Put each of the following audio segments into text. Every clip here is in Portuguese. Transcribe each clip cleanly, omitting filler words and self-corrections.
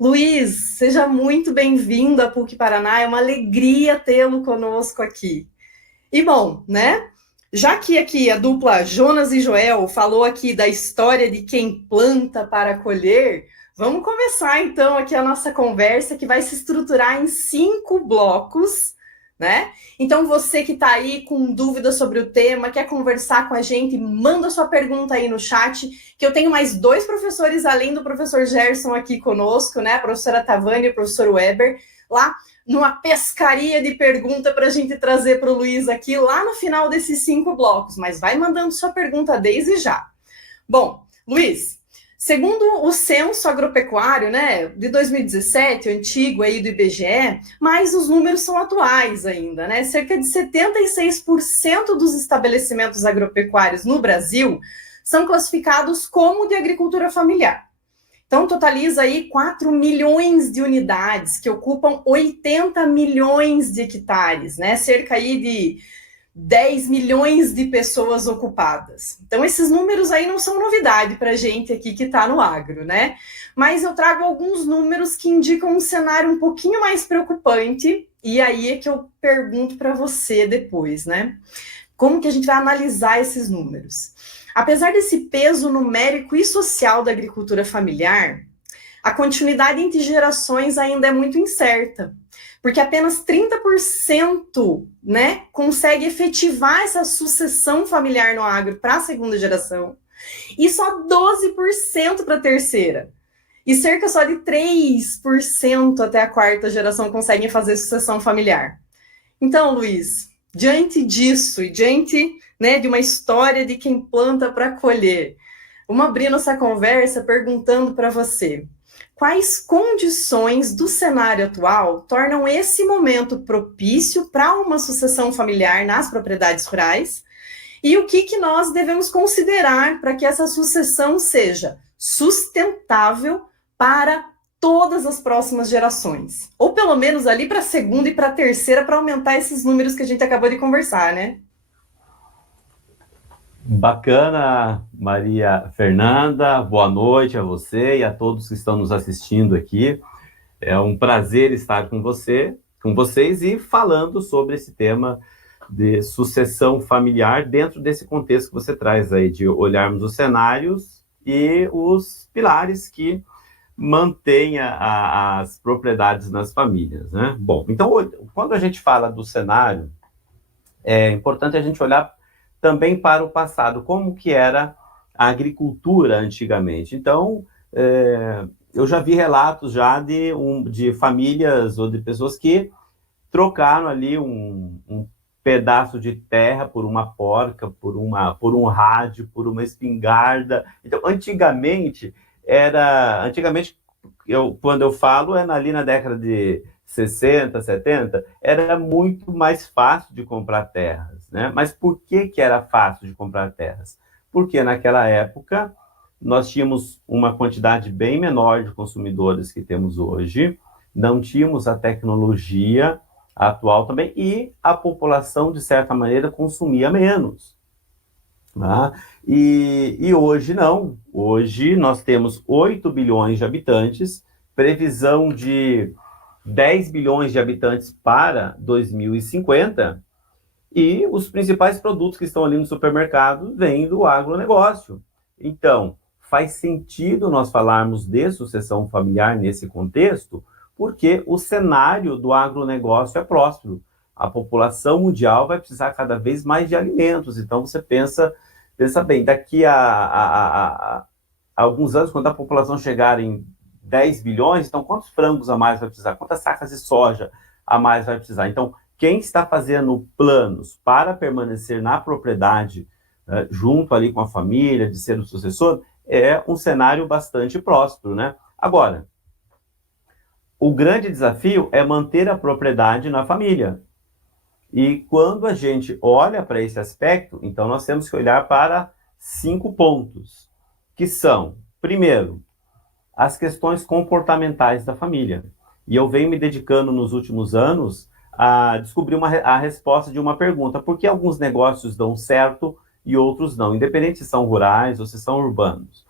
Luiz, seja muito bem-vindo à PUC Paraná, é uma alegria tê-lo conosco aqui. E bom, né? Já que aqui a dupla Jonas e Joel falou aqui da história de quem planta para colher, vamos começar então aqui a nossa conversa que vai se estruturar em 5 blocos, né? Então você que está aí com dúvidas sobre o tema, quer conversar com a gente, manda sua pergunta aí no chat, que eu tenho mais 2 professores além do professor Gerson aqui conosco, né? A professora Tavani e o professor Weber, lá numa pescaria de pergunta para a gente trazer para o Luiz aqui lá no final desses 5 blocos, mas vai mandando sua pergunta desde já. Bom, Luiz, segundo o censo agropecuário, né, de 2017, o antigo aí do IBGE, mas os números são atuais ainda, né? Cerca de 76% dos estabelecimentos agropecuários no Brasil são classificados como de agricultura familiar. Então, totaliza aí 4 milhões de unidades, que ocupam 80 milhões de hectares, né? Cerca aí de 10 milhões de pessoas ocupadas. Então, esses números aí não são novidade para a gente aqui que está no agro, né? Mas eu trago alguns números que indicam um cenário um pouquinho mais preocupante, e aí é que eu pergunto para você depois, né? Como que a gente vai analisar esses números? Apesar desse peso numérico e social da agricultura familiar, a continuidade entre gerações ainda é muito incerta, porque apenas 30%, né, consegue efetivar essa sucessão familiar no agro para a segunda geração, e só 12% para a terceira. E cerca só de 3% até a quarta geração conseguem fazer sucessão familiar. Então, Luiz, diante disso e diante, né, de uma história de quem planta para colher, vamos abrir nossa conversa perguntando para você: quais condições do cenário atual tornam esse momento propício para uma sucessão familiar nas propriedades rurais? E o que nós devemos considerar para que essa sucessão seja sustentável para todas as próximas gerações? Ou pelo menos ali para a segunda e para a terceira, para aumentar esses números que a gente acabou de conversar, né? Bacana, Maria Fernanda. Boa noite a você e a todos que estão nos assistindo aqui. É um prazer estar com vocês e falando sobre esse tema de sucessão familiar dentro desse contexto que você traz aí, de olharmos os cenários e os pilares que mantêm as propriedades nas famílias, né? Bom, então, quando a gente fala do cenário, é importante a gente olhar também para o passado, como que era a agricultura antigamente. Então, eu já vi relatos já de famílias ou de pessoas que trocaram ali um pedaço de terra por uma porca, por um rádio, por uma espingarda. Então, antigamente quando eu falo, ali na década de 60, 70, era muito mais fácil de comprar terras, né? Mas por que era fácil de comprar terras? Porque naquela época nós tínhamos uma quantidade bem menor de consumidores que temos hoje, não tínhamos a tecnologia atual também, e a população, de certa maneira, consumia menos. Tá? E hoje não. Hoje nós temos 8 bilhões de habitantes, previsão de 10 bilhões de habitantes para 2050, e os principais produtos que estão ali no supermercado vêm do agronegócio. Então, faz sentido nós falarmos de sucessão familiar nesse contexto, porque o cenário do agronegócio é próspero. A população mundial vai precisar cada vez mais de alimentos. Então, você pensa bem, daqui a alguns anos, quando a população chegar em 10 bilhões, então quantos frangos a mais vai precisar? Quantas sacas de soja a mais vai precisar? Então, quem está fazendo planos para permanecer na propriedade, junto ali com a família, de ser o sucessor, é um cenário bastante próspero, né? Agora, o grande desafio é manter a propriedade na família. E quando a gente olha para esse aspecto, então nós temos que olhar para 5 pontos, que são, primeiro, as questões comportamentais da família. E eu venho me dedicando nos últimos anos a descobrir a resposta de uma pergunta: por que alguns negócios dão certo e outros não, independente se são rurais ou se são urbanos?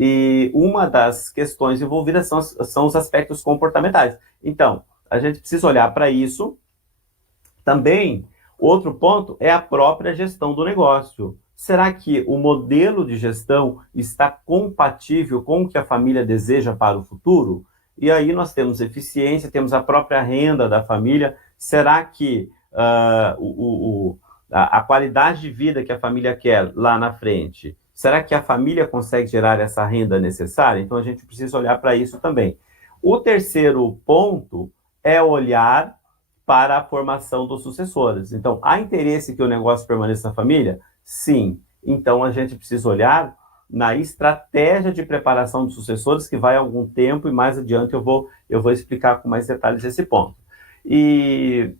E uma das questões envolvidas são os aspectos comportamentais. Então, a gente precisa olhar para isso. Também, outro ponto é a própria gestão do negócio. Será que o modelo de gestão está compatível com o que a família deseja para o futuro? E aí nós temos eficiência, temos a própria renda da família. Será que a qualidade de vida que a família quer lá na frente, será que a família consegue gerar essa renda necessária? Então a gente precisa olhar para isso também. O terceiro ponto é olhar para a formação dos sucessores. Então, há interesse que o negócio permaneça na família? Sim. Então, a gente precisa olhar na estratégia de preparação dos sucessores, que vai algum tempo, e mais adiante eu vou explicar com mais detalhes esse ponto. E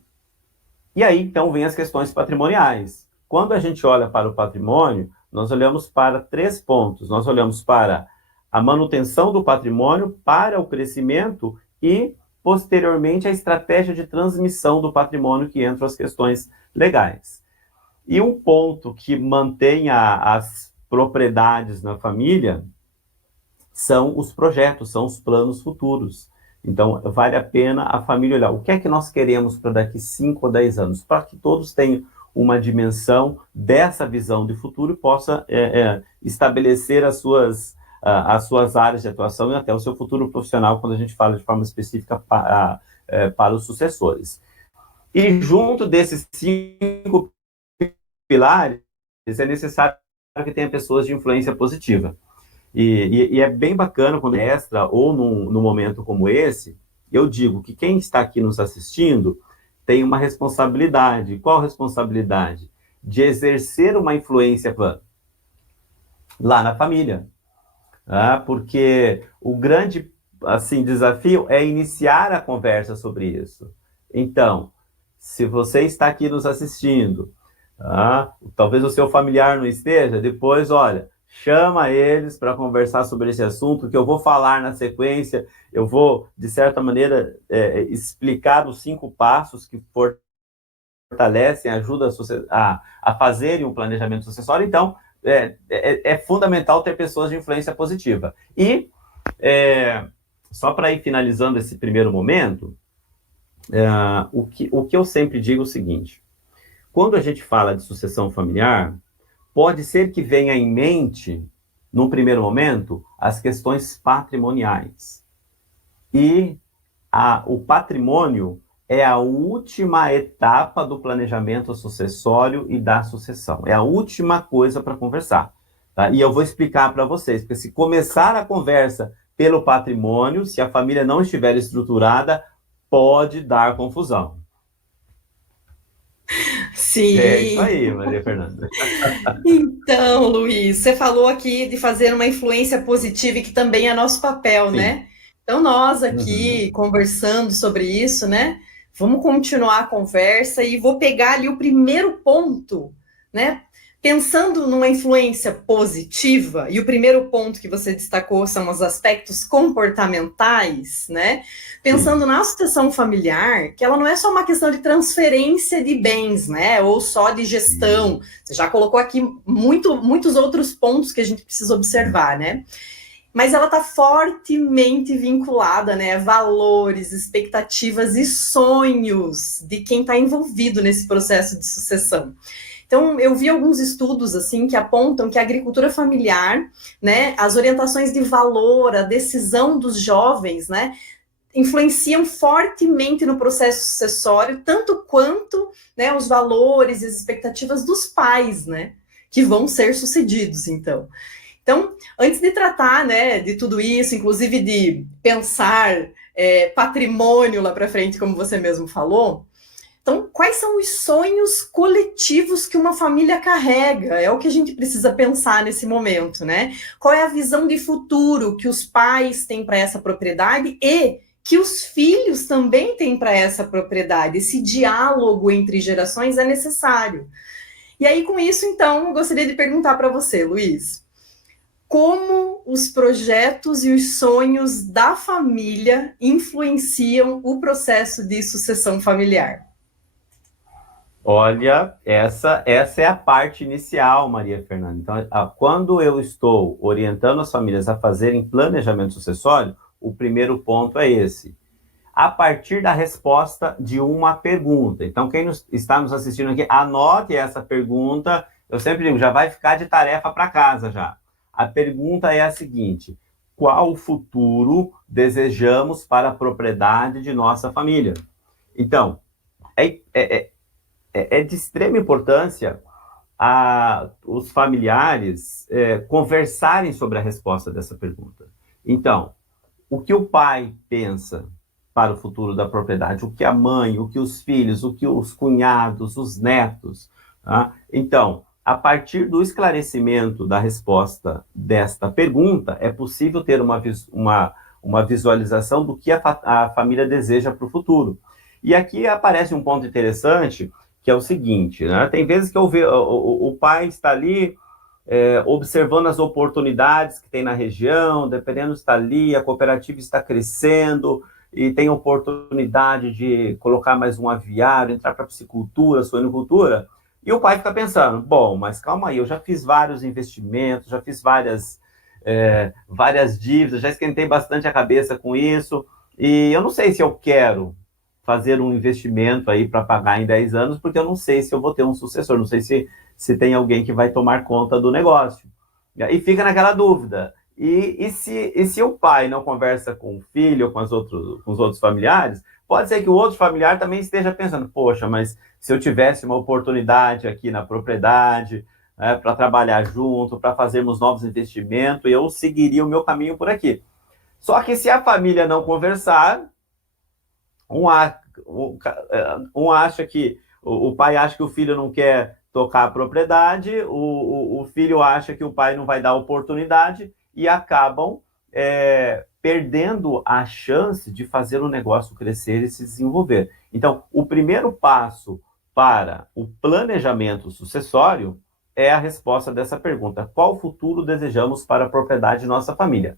aí, então, vem as questões patrimoniais. Quando a gente olha para o patrimônio, nós olhamos para 3 pontos. Nós olhamos para a manutenção do patrimônio, para o crescimento e, posteriormente, a estratégia de transmissão do patrimônio, que entram as questões legais. E um ponto que mantém as propriedades na família são os projetos, são os planos futuros. Então, vale a pena a família olhar o que é que nós queremos para daqui 5 ou 10 anos, para que todos tenham uma dimensão dessa visão de futuro e possa estabelecer as suas áreas de atuação e até o seu futuro profissional, quando a gente fala de forma específica para os sucessores. E junto desses 5 pilares, é necessário que tenha pessoas de influência positiva. E é bem bacana quando extra ou num momento como esse, eu digo que quem está aqui nos assistindo tem uma responsabilidade. Qual responsabilidade? De exercer uma influência lá na família. Porque o grande desafio é iniciar a conversa sobre isso. Então, se você está aqui nos assistindo, talvez o seu familiar não esteja, depois, olha, chama eles para conversar sobre esse assunto, que eu vou falar na sequência, eu vou, de certa maneira, explicar os 5 passos que fortalecem, ajudam a fazerem um planejamento sucessório. Então, é fundamental ter pessoas de influência positiva. E, só para ir finalizando esse primeiro momento, o que eu sempre digo é o seguinte: quando a gente fala de sucessão familiar, pode ser que venha em mente, num primeiro momento, as questões patrimoniais. E o patrimônio é a última etapa do planejamento sucessório e da sucessão. É a última coisa para conversar. Tá? E eu vou explicar para vocês, porque se começar a conversa pelo patrimônio, se a família não estiver estruturada, pode dar confusão. Sim. É isso aí, Maria Fernanda. Então, Luiz, você falou aqui de fazer uma influência positiva, e que também é nosso papel, né? Então, nós aqui conversando sobre isso, né? Vamos continuar a conversa e vou pegar ali o primeiro ponto, né? Pensando numa influência positiva, e o primeiro ponto que você destacou são os aspectos comportamentais, né? Pensando na sucessão familiar, que ela não é só uma questão de transferência de bens, né? Ou só de gestão. Você já colocou aqui muitos outros pontos que a gente precisa observar, né? Mas ela está fortemente vinculada, né, a valores, expectativas e sonhos de quem está envolvido nesse processo de sucessão. Então, eu vi alguns estudos assim que apontam que a agricultura familiar, né, as orientações de valor, a decisão dos jovens, né, influenciam fortemente no processo sucessório, tanto quanto, né, os valores e as expectativas dos pais, né, que vão ser sucedidos, então. Então, antes de tratar, né, de tudo isso, inclusive de pensar patrimônio lá para frente, como você mesmo falou, então, quais são os sonhos coletivos que uma família carrega? É o que a gente precisa pensar nesse momento, né? Qual é a visão de futuro que os pais têm para essa propriedade e que os filhos também têm para essa propriedade? Esse diálogo entre gerações é necessário. E aí, com isso, então, eu gostaria de perguntar para você, Luiz, como os projetos e os sonhos da família influenciam o processo de sucessão familiar? Olha, essa é a parte inicial, Maria Fernanda. Então, quando eu estou orientando as famílias a fazerem planejamento sucessório, o primeiro ponto é esse. A partir da resposta de uma pergunta. Então, quem está nos assistindo aqui, anote essa pergunta. Eu sempre digo, já vai ficar de tarefa para casa já. A pergunta é a seguinte: qual futuro desejamos para a propriedade de nossa família? Então, é de extrema importância os familiares conversarem sobre a resposta dessa pergunta. Então, o que o pai pensa para o futuro da propriedade, o que a mãe, o que os filhos, o que os cunhados, os netos. Tá? Então, a partir do esclarecimento da resposta desta pergunta, é possível ter uma visualização do que a família deseja para o futuro. E aqui aparece um ponto interessante, que é o seguinte, né? Tem vezes que o pai está ali observando as oportunidades que tem na região, dependendo está ali, a cooperativa está crescendo e tem oportunidade de colocar mais um aviário, entrar para a piscicultura, suinocultura, e o pai fica pensando, bom, mas calma aí, eu já fiz vários investimentos, já fiz várias dívidas, já esquentei bastante a cabeça com isso, e eu não sei se eu quero fazer um investimento aí para pagar em 10 anos, porque eu não sei se eu vou ter um sucessor, não sei se tem alguém que vai tomar conta do negócio. E fica naquela dúvida. E se o pai não conversa com o filho ou com os outros familiares, pode ser que o outro familiar também esteja pensando, poxa, mas se eu tivesse uma oportunidade aqui na propriedade, para trabalhar junto, para fazermos novos investimentos, eu seguiria o meu caminho por aqui. Só que se a família não conversar, acha que o pai acha que o filho não quer tocar a propriedade, o filho acha que o pai não vai dar oportunidade e acabam perdendo a chance de fazer o negócio crescer e se desenvolver. Então, o primeiro passo para o planejamento sucessório é a resposta dessa pergunta: qual futuro desejamos para a propriedade de nossa família?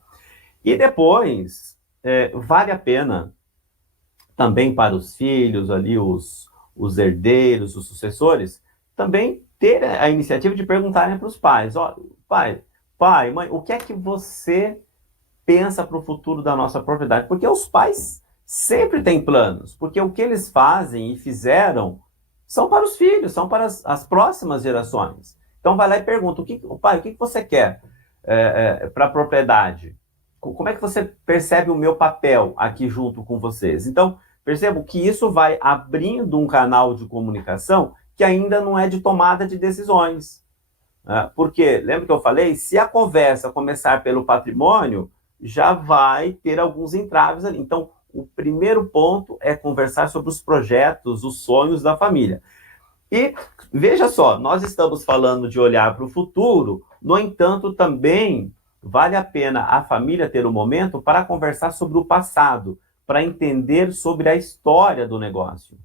E depois, vale a pena também para os filhos ali, os herdeiros, os sucessores, também ter a iniciativa de perguntarem para os pais, ó, pai, mãe, o que é que você pensa para o futuro da nossa propriedade? Porque os pais sempre têm planos, porque o que eles fazem e fizeram são para os filhos, são para as próximas gerações. Então vai lá e pergunta, pai, o que você quer para a propriedade? Como é que você percebe o meu papel aqui junto com vocês? Então, percebo que isso vai abrindo um canal de comunicação que ainda não é de tomada de decisões. Porque, lembra que eu falei? Se a conversa começar pelo patrimônio, já vai ter alguns entraves ali. Então, o primeiro ponto é conversar sobre os projetos, os sonhos da família. E, veja só, nós estamos falando de olhar para o futuro, no entanto, também vale a pena a família ter um momento para conversar sobre o passado, para entender sobre a história do negócio.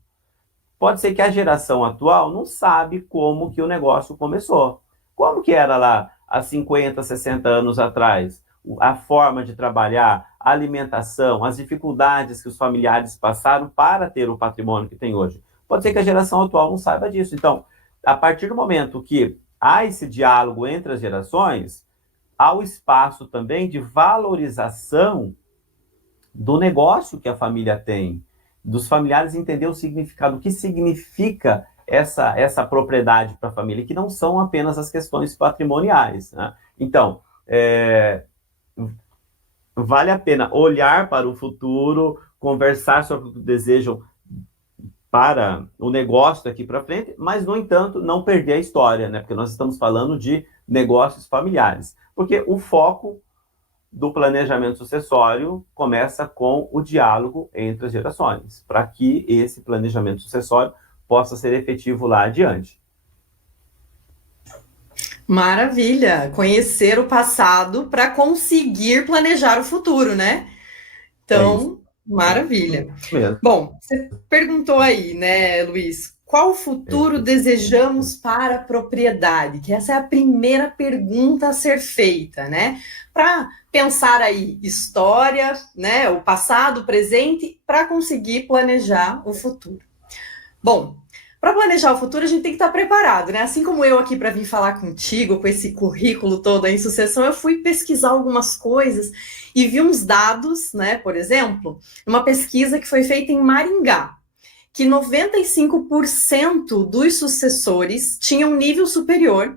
Pode ser que a geração atual não sabe como que o negócio começou. Como que era lá há 50, 60 anos atrás? A forma de trabalhar, a alimentação, as dificuldades que os familiares passaram para ter o patrimônio que tem hoje. Pode ser que a geração atual não saiba disso. Então, a partir do momento que há esse diálogo entre as gerações, há o espaço também de valorização do negócio que a família tem, dos familiares entender o significado, o que significa essa propriedade para a família, que não são apenas as questões patrimoniais. Né? Então, vale a pena olhar para o futuro, conversar sobre o que desejam para o negócio daqui para frente, mas, no entanto, não perder a história, né? Porque nós estamos falando de negócios familiares. Porque o foco do planejamento sucessório começa com o diálogo entre as gerações, para que esse planejamento sucessório possa ser efetivo lá adiante. Maravilha! Conhecer o passado para conseguir planejar o futuro, né? Então, maravilha. Bom, você perguntou aí, né, Luiz, qual futuro desejamos para a propriedade? Que essa é a primeira pergunta a ser feita, né? Para pensar aí história, né, o passado, o presente, para conseguir planejar o futuro. Bom, para planejar o futuro, a gente tem que estar preparado, né? Assim como eu aqui para vir falar contigo, com esse currículo todo em sucessão, eu fui pesquisar algumas coisas e vi uns dados, né? Por exemplo, uma pesquisa que foi feita em Maringá, que 95% dos sucessores tinham nível superior,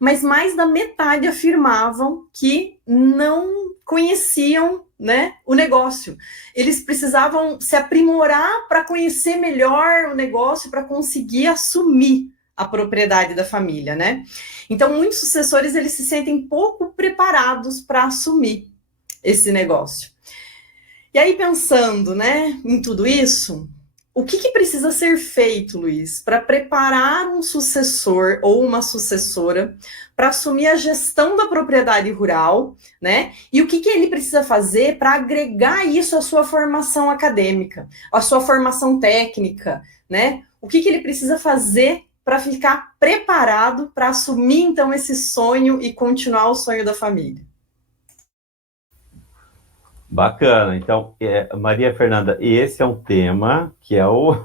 mas mais da metade afirmavam que não conheciam, né, o negócio. Eles precisavam se aprimorar para conhecer melhor o negócio, para conseguir assumir a propriedade da família, né? Então, muitos sucessores eles se sentem pouco preparados para assumir esse negócio. E aí, pensando, né, em tudo isso, o que precisa ser feito, Luiz, para preparar um sucessor ou uma sucessora para assumir a gestão da propriedade rural, né? E o que ele precisa fazer para agregar isso à sua formação acadêmica, à sua formação técnica, né? O que ele precisa fazer para ficar preparado para assumir, então, esse sonho e continuar o sonho da família? Bacana. Então, Maria Fernanda, esse é um tema que é o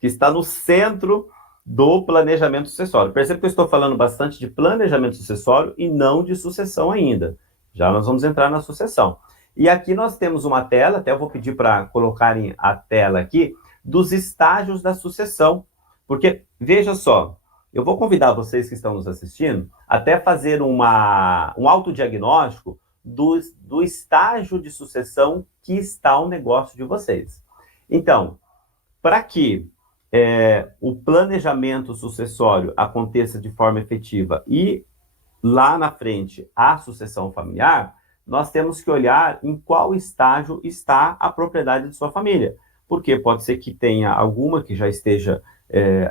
que está no centro do planejamento sucessório. Percebe que eu estou falando bastante de planejamento sucessório e não de sucessão ainda. Já nós vamos entrar na sucessão. E aqui nós temos uma tela, até eu vou pedir para colocarem a tela aqui, dos estágios da sucessão. Porque, veja só, eu vou convidar vocês que estão nos assistindo até fazer um autodiagnóstico do estágio de sucessão que está o negócio de vocês. Então, para que o planejamento sucessório aconteça de forma efetiva e lá na frente a sucessão familiar, nós temos que olhar em qual estágio está a propriedade de sua família. Porque pode ser que tenha alguma que já esteja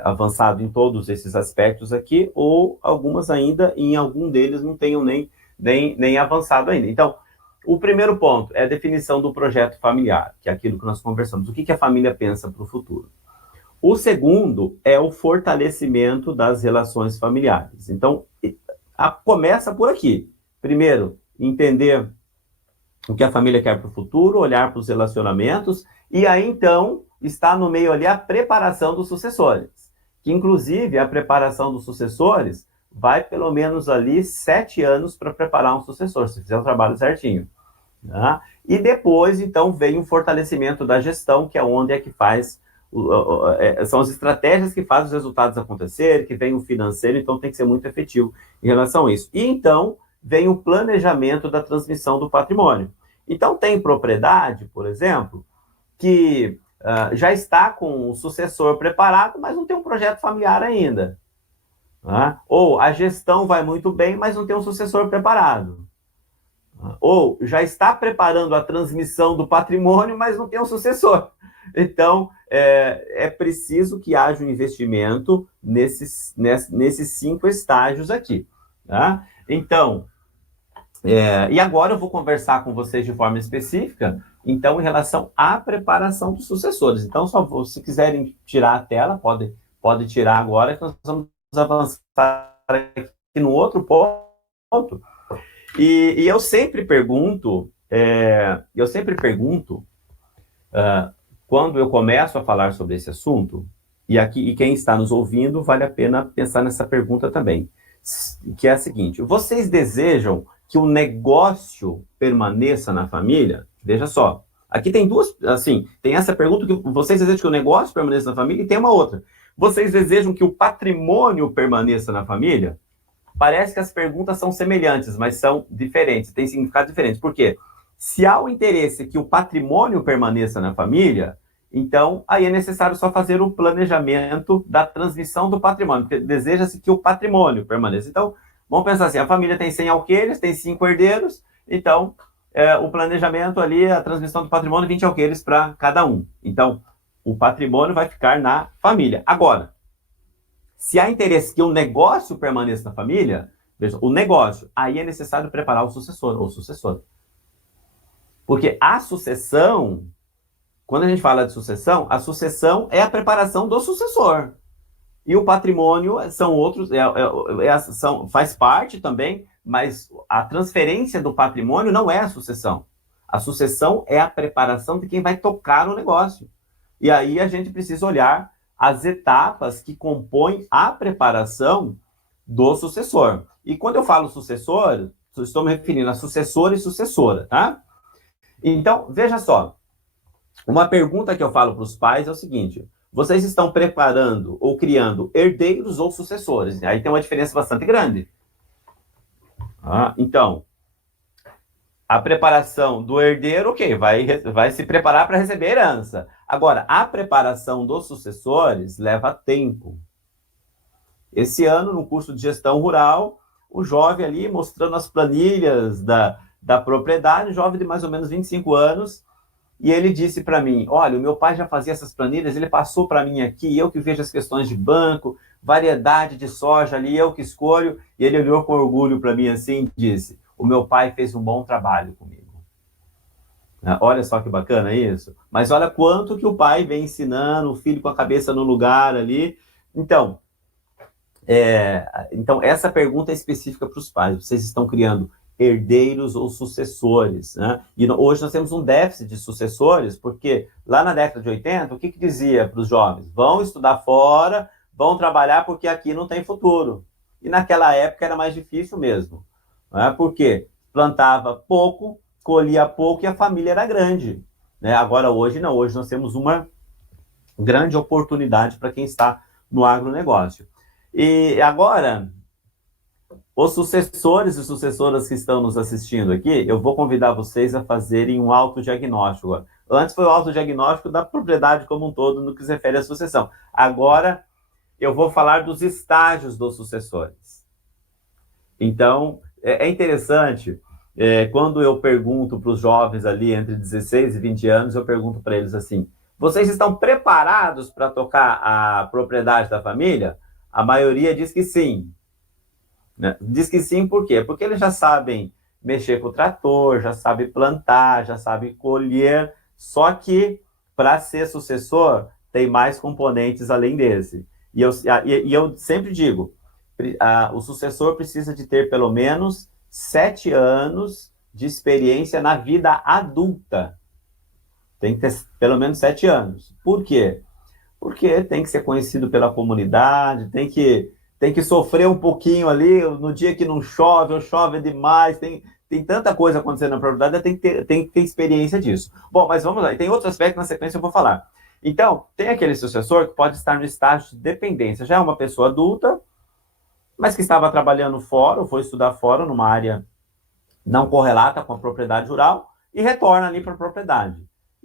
avançado em todos esses aspectos aqui, ou algumas ainda, em algum deles, não tenham nem avançado ainda. Então, o primeiro ponto é a definição do projeto familiar, que é aquilo que nós conversamos. O que a família pensa para o futuro? O segundo é o fortalecimento das relações familiares. Então, começa por aqui. Primeiro, entender o que a família quer para o futuro, olhar para os relacionamentos, e aí, então, está no meio ali a preparação dos sucessores. Que, inclusive, a preparação dos sucessores vai pelo menos ali 7 anos para preparar um sucessor, se fizer o trabalho certinho. Né? E depois, então, vem o fortalecimento da gestão, que é onde é que faz, são as estratégias que fazem os resultados acontecerem, que vem o financeiro, então tem que ser muito efetivo em relação a isso. E então, vem o planejamento da transmissão do patrimônio. Então, tem propriedade, por exemplo, que já está com o sucessor preparado, mas não tem um projeto familiar ainda. Ou a gestão vai muito bem, mas não tem um sucessor preparado. Ou já está preparando a transmissão do patrimônio, mas não tem um sucessor. Então, é preciso que haja um investimento nesses 5 estágios aqui. Tá? Então, e agora eu vou conversar com vocês de forma específica, então, em relação à preparação dos sucessores. Então, se quiserem tirar a tela, pode tirar agora, que nós vamos avançar aqui no outro ponto. E eu sempre pergunto, quando eu começo a falar sobre esse assunto, e quem está nos ouvindo, vale a pena pensar nessa pergunta também, que é a seguinte: vocês desejam que o negócio permaneça na família? Veja só, aqui tem duas, assim, tem essa pergunta que vocês desejam que o negócio permaneça na família, e tem uma outra. Vocês desejam que o patrimônio permaneça na família? Parece que as perguntas são semelhantes, mas são diferentes, têm significados diferentes. Por quê? Se há o interesse que o patrimônio permaneça na família, então aí é necessário só fazer o planejamento da transmissão do patrimônio, porque deseja-se que o patrimônio permaneça. Então, vamos pensar assim, a família tem 100 alqueires, tem 5 herdeiros, então o planejamento ali, a transmissão do patrimônio, 20 alqueires para cada um. Então, o patrimônio vai ficar na família. Agora, se há interesse que o negócio permaneça na família, veja, o negócio, aí é necessário preparar o sucessor ou sucessora. Porque a sucessão, quando a gente fala de sucessão, a sucessão é a preparação do sucessor. E o patrimônio são outros, faz parte também, mas a transferência do patrimônio não é a sucessão. A sucessão é a preparação de quem vai tocar o negócio. E aí a gente precisa olhar as etapas que compõem a preparação do sucessor. E quando eu falo sucessor, estou me referindo a sucessor e sucessora, tá? Então, veja só, uma pergunta que eu falo para os pais é o seguinte: vocês estão preparando ou criando herdeiros ou sucessores? Aí tem uma diferença bastante grande. Então, a preparação do herdeiro, ok, vai se preparar para receber herança. Agora, a preparação dos sucessores leva tempo. Esse ano, no curso de gestão rural, o jovem ali mostrando as planilhas da propriedade, um jovem de mais ou menos 25 anos, e ele disse para mim: olha, o meu pai já fazia essas planilhas, ele passou para mim aqui, eu que vejo as questões de banco, variedade de soja ali, eu que escolho. E ele olhou com orgulho para mim assim e disse: o meu pai fez um bom trabalho comigo. Olha só que bacana isso. Mas olha quanto que o pai vem ensinando, o filho com a cabeça no lugar ali. Então, essa pergunta é específica para os pais. Vocês estão criando herdeiros ou sucessores, né? E hoje nós temos um déficit de sucessores, porque lá na década de 80, o que dizia para os jovens? Vão estudar fora, vão trabalhar, porque aqui não tem futuro. E naquela época era mais difícil mesmo, né? Porque plantava pouco, colhia pouco e a família era grande, né? Agora, hoje não. Hoje nós temos uma grande oportunidade para quem está no agronegócio. E agora, os sucessores e sucessoras que estão nos assistindo aqui, eu vou convidar vocês a fazerem um autodiagnóstico. Antes foi o autodiagnóstico da propriedade como um todo, no que se refere à sucessão. Agora, eu vou falar dos estágios dos sucessores. Então, é interessante, quando eu pergunto para os jovens ali entre 16 e 20 anos, eu pergunto para eles assim: vocês estão preparados para tocar a propriedade da família? A maioria diz que sim. Né? Diz que sim, por quê? Porque eles já sabem mexer com o trator, já sabem plantar, já sabem colher, só que para ser sucessor tem mais componentes além desse. E eu sempre digo, o sucessor precisa de ter pelo menos 7 anos de experiência na vida adulta. Tem que ter pelo menos 7 anos. Por quê? Porque tem que ser conhecido pela comunidade, tem que sofrer um pouquinho ali, no dia que não chove, ou chove demais, tem tanta coisa acontecendo na propriedade, tem que ter experiência disso. Bom, mas vamos lá, e tem outro aspecto na sequência eu vou falar. Então, tem aquele sucessor que pode estar no estágio de dependência, já é uma pessoa adulta, mas que estava trabalhando fora, ou foi estudar fora, numa área não correlata com a propriedade rural, e retorna ali para a propriedade.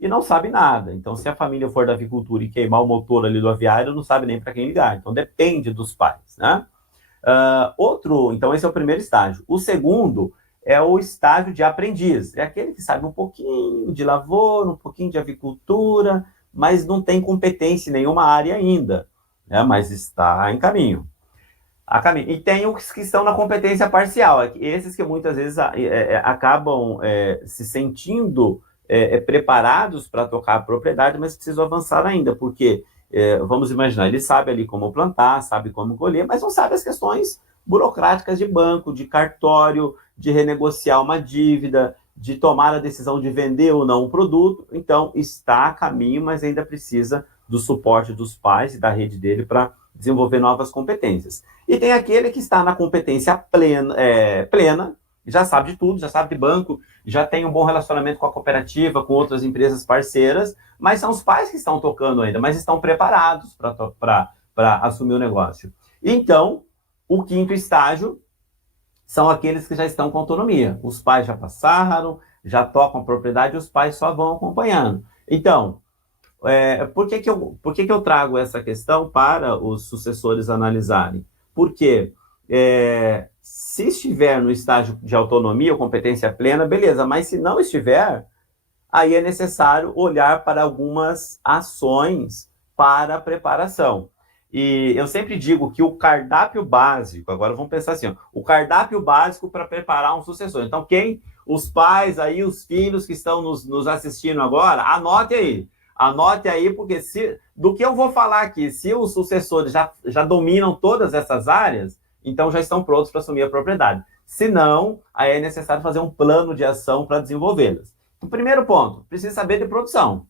E não sabe nada. Então, se a família for da avicultura e queimar o motor ali do aviário, não sabe nem para quem ligar. Então, depende dos pais, né? Então, esse é o primeiro estágio. O segundo é o estágio de aprendiz. É aquele que sabe um pouquinho de lavoura, um pouquinho de avicultura, mas não tem competência em nenhuma área ainda, né? Mas está em caminho. E tem os que estão na competência parcial. Esses que muitas vezes acabam se sentindo preparados para tocar a propriedade, mas precisam avançar ainda, porque, vamos imaginar, ele sabe ali como plantar, sabe como colher, mas não sabe as questões burocráticas de banco, de cartório, de renegociar uma dívida, de tomar a decisão de vender ou não um produto. Então, está a caminho, mas ainda precisa do suporte dos pais e da rede dele para desenvolver novas competências. E tem aquele que está na competência plena, já sabe de tudo, já sabe de banco, já tem um bom relacionamento com a cooperativa, com outras empresas parceiras, mas são os pais que estão tocando ainda, mas estão preparados para assumir o negócio. Então, o quinto estágio são aqueles que já estão com autonomia. Os pais já passaram, já tocam a propriedade, os pais só vão acompanhando. Então, por que eu trago essa questão para os sucessores analisarem? Porque se estiver no estágio de autonomia ou competência plena, beleza, mas se não estiver, aí é necessário olhar para algumas ações para a preparação. E eu sempre digo que o cardápio básico, agora vamos pensar assim, o cardápio básico para preparar um sucessor. Então, os pais aí, os filhos que estão nos assistindo agora, anote aí, porque do que eu vou falar aqui, se os sucessores já dominam todas essas áreas, então já estão prontos para assumir a propriedade. Se não, aí é necessário fazer um plano de ação para desenvolvê-las. O primeiro ponto, precisa saber de produção.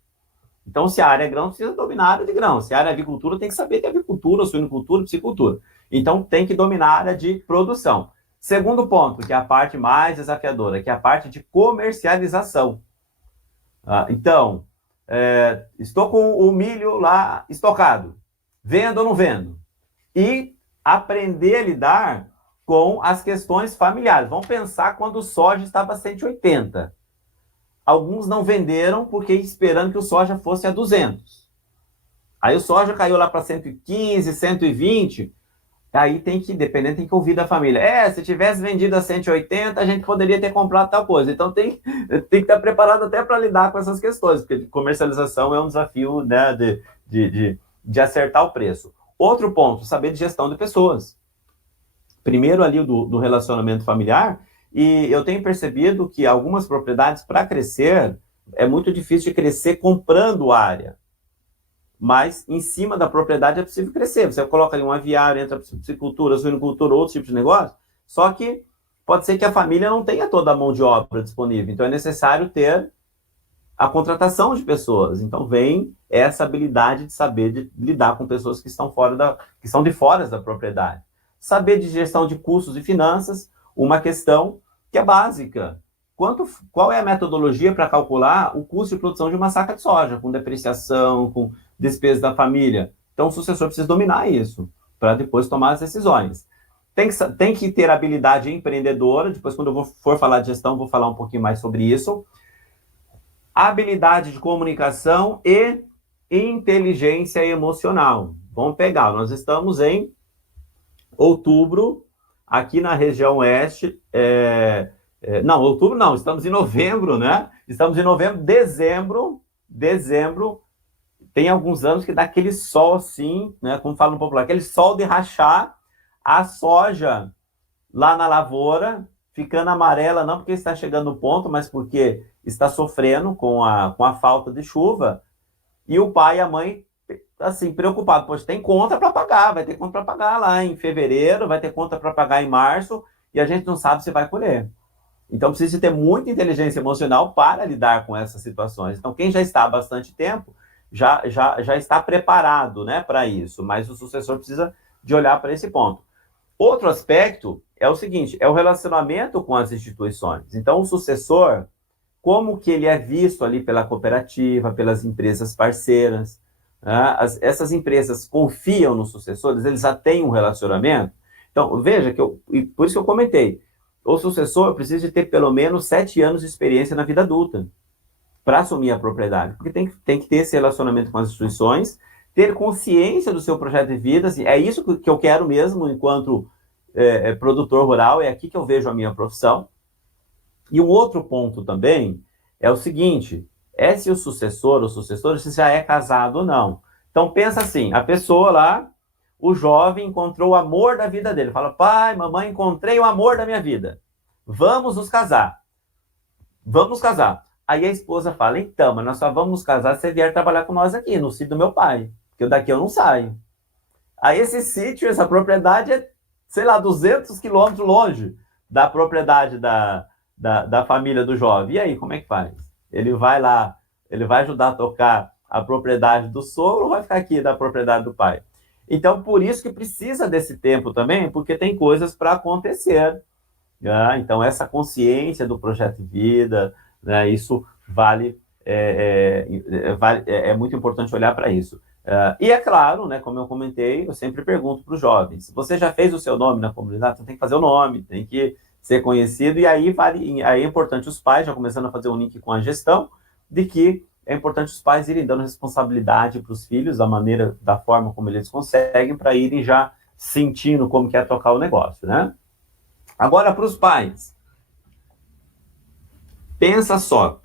Então, se a área é grão, precisa dominar a área de grão. Se a área é avicultura, tem que saber de avicultura, suinocultura, piscicultura. Então, tem que dominar a área de produção. Segundo ponto, que é a parte mais desafiadora, que é a parte de comercialização. Então, estou com o milho lá estocado. Vendo ou não vendo? E aprender a lidar com as questões familiares. Vamos pensar quando o soja estava a 180. Alguns não venderam porque esperando que o soja fosse a 200. Aí o soja caiu lá para 115, 120. Aí tem que, dependendo, tem que ouvir da família. Se tivesse vendido a 180, a gente poderia ter comprado tal coisa. Então tem que estar preparado até para lidar com essas questões, porque comercialização é um desafio, né, de acertar o preço. Outro ponto, saber de gestão de pessoas. Primeiro ali do relacionamento familiar, e eu tenho percebido que algumas propriedades, para crescer, é muito difícil de crescer comprando área. Mas em cima da propriedade é possível crescer. Você coloca ali um aviário, entra piscicultura, suinocultura, outros tipos de negócio, só que pode ser que a família não tenha toda a mão de obra disponível. Então é necessário ter a contratação de pessoas. Então vem essa habilidade de saber de lidar com pessoas que estão que são de fora da propriedade. Saber de gestão de custos e finanças, uma questão que é básica. Qual é a metodologia para calcular o custo de produção de uma saca de soja, com depreciação, com despesa da família? Então o sucessor precisa dominar isso, para depois tomar as decisões. Tem que ter habilidade empreendedora, depois quando eu for falar de gestão, vou falar um pouquinho mais sobre isso. Habilidade de comunicação e inteligência emocional. Vamos pegar, nós estamos em outubro, aqui na região oeste, não, outubro não, estamos em novembro, né? Estamos em novembro, dezembro, tem alguns anos que dá aquele sol assim, né? Como fala no popular, aquele sol de rachar, a soja lá na lavoura, ficando amarela, não porque está chegando no ponto, mas porque está sofrendo com a falta de chuva, e o pai e a mãe, assim, preocupados, pois tem conta para pagar, vai ter conta para pagar lá em fevereiro, vai ter conta para pagar em março, e a gente não sabe se vai colher. Então precisa ter muita inteligência emocional para lidar com essas situações. Então quem já está há bastante tempo, já está preparado, né, para isso, mas o sucessor precisa de olhar para esse ponto. Outro aspecto é o seguinte, é o relacionamento com as instituições. Então o sucessor, como que ele é visto ali pela cooperativa, pelas empresas parceiras, né? Essas empresas confiam nos sucessores, eles já têm um relacionamento. Então, veja, por isso que eu comentei, o sucessor precisa de ter pelo menos 7 anos de experiência na vida adulta para assumir a propriedade, porque tem que ter esse relacionamento com as instituições, ter consciência do seu projeto de vida, assim, é isso que eu quero mesmo enquanto produtor rural, é aqui que eu vejo a minha profissão. E um outro ponto também é o seguinte, se o sucessor ou sucessora se já é casado ou não. Então pensa assim, a pessoa lá, o jovem encontrou o amor da vida dele, fala, pai, mamãe, encontrei o amor da minha vida, vamos nos casar. Aí a esposa fala, então, mas nós só vamos nos casar se você vier trabalhar com nós aqui, no sítio do meu pai, porque daqui eu não saio. Aí esse sítio, essa propriedade é, sei lá, 200 quilômetros longe da propriedade da família do jovem. E aí, como é que faz? Ele vai lá, ele vai ajudar a tocar a propriedade do sogro ou vai ficar aqui da propriedade do pai? Então, por isso que precisa desse tempo também, porque tem coisas para acontecer. Né? Então, essa consciência do projeto de vida, né, isso é muito importante olhar para isso. E é claro, né, como eu comentei, eu sempre pergunto para os jovens, se você já fez o seu nome na comunidade, você tem que fazer o nome, tem que ser conhecido, e aí é importante os pais, já começando a fazer um link com a gestão, de que é importante os pais irem dando responsabilidade para os filhos, da forma como eles conseguem, para irem já sentindo como que é tocar o negócio, né? Agora, para os pais, pensa só,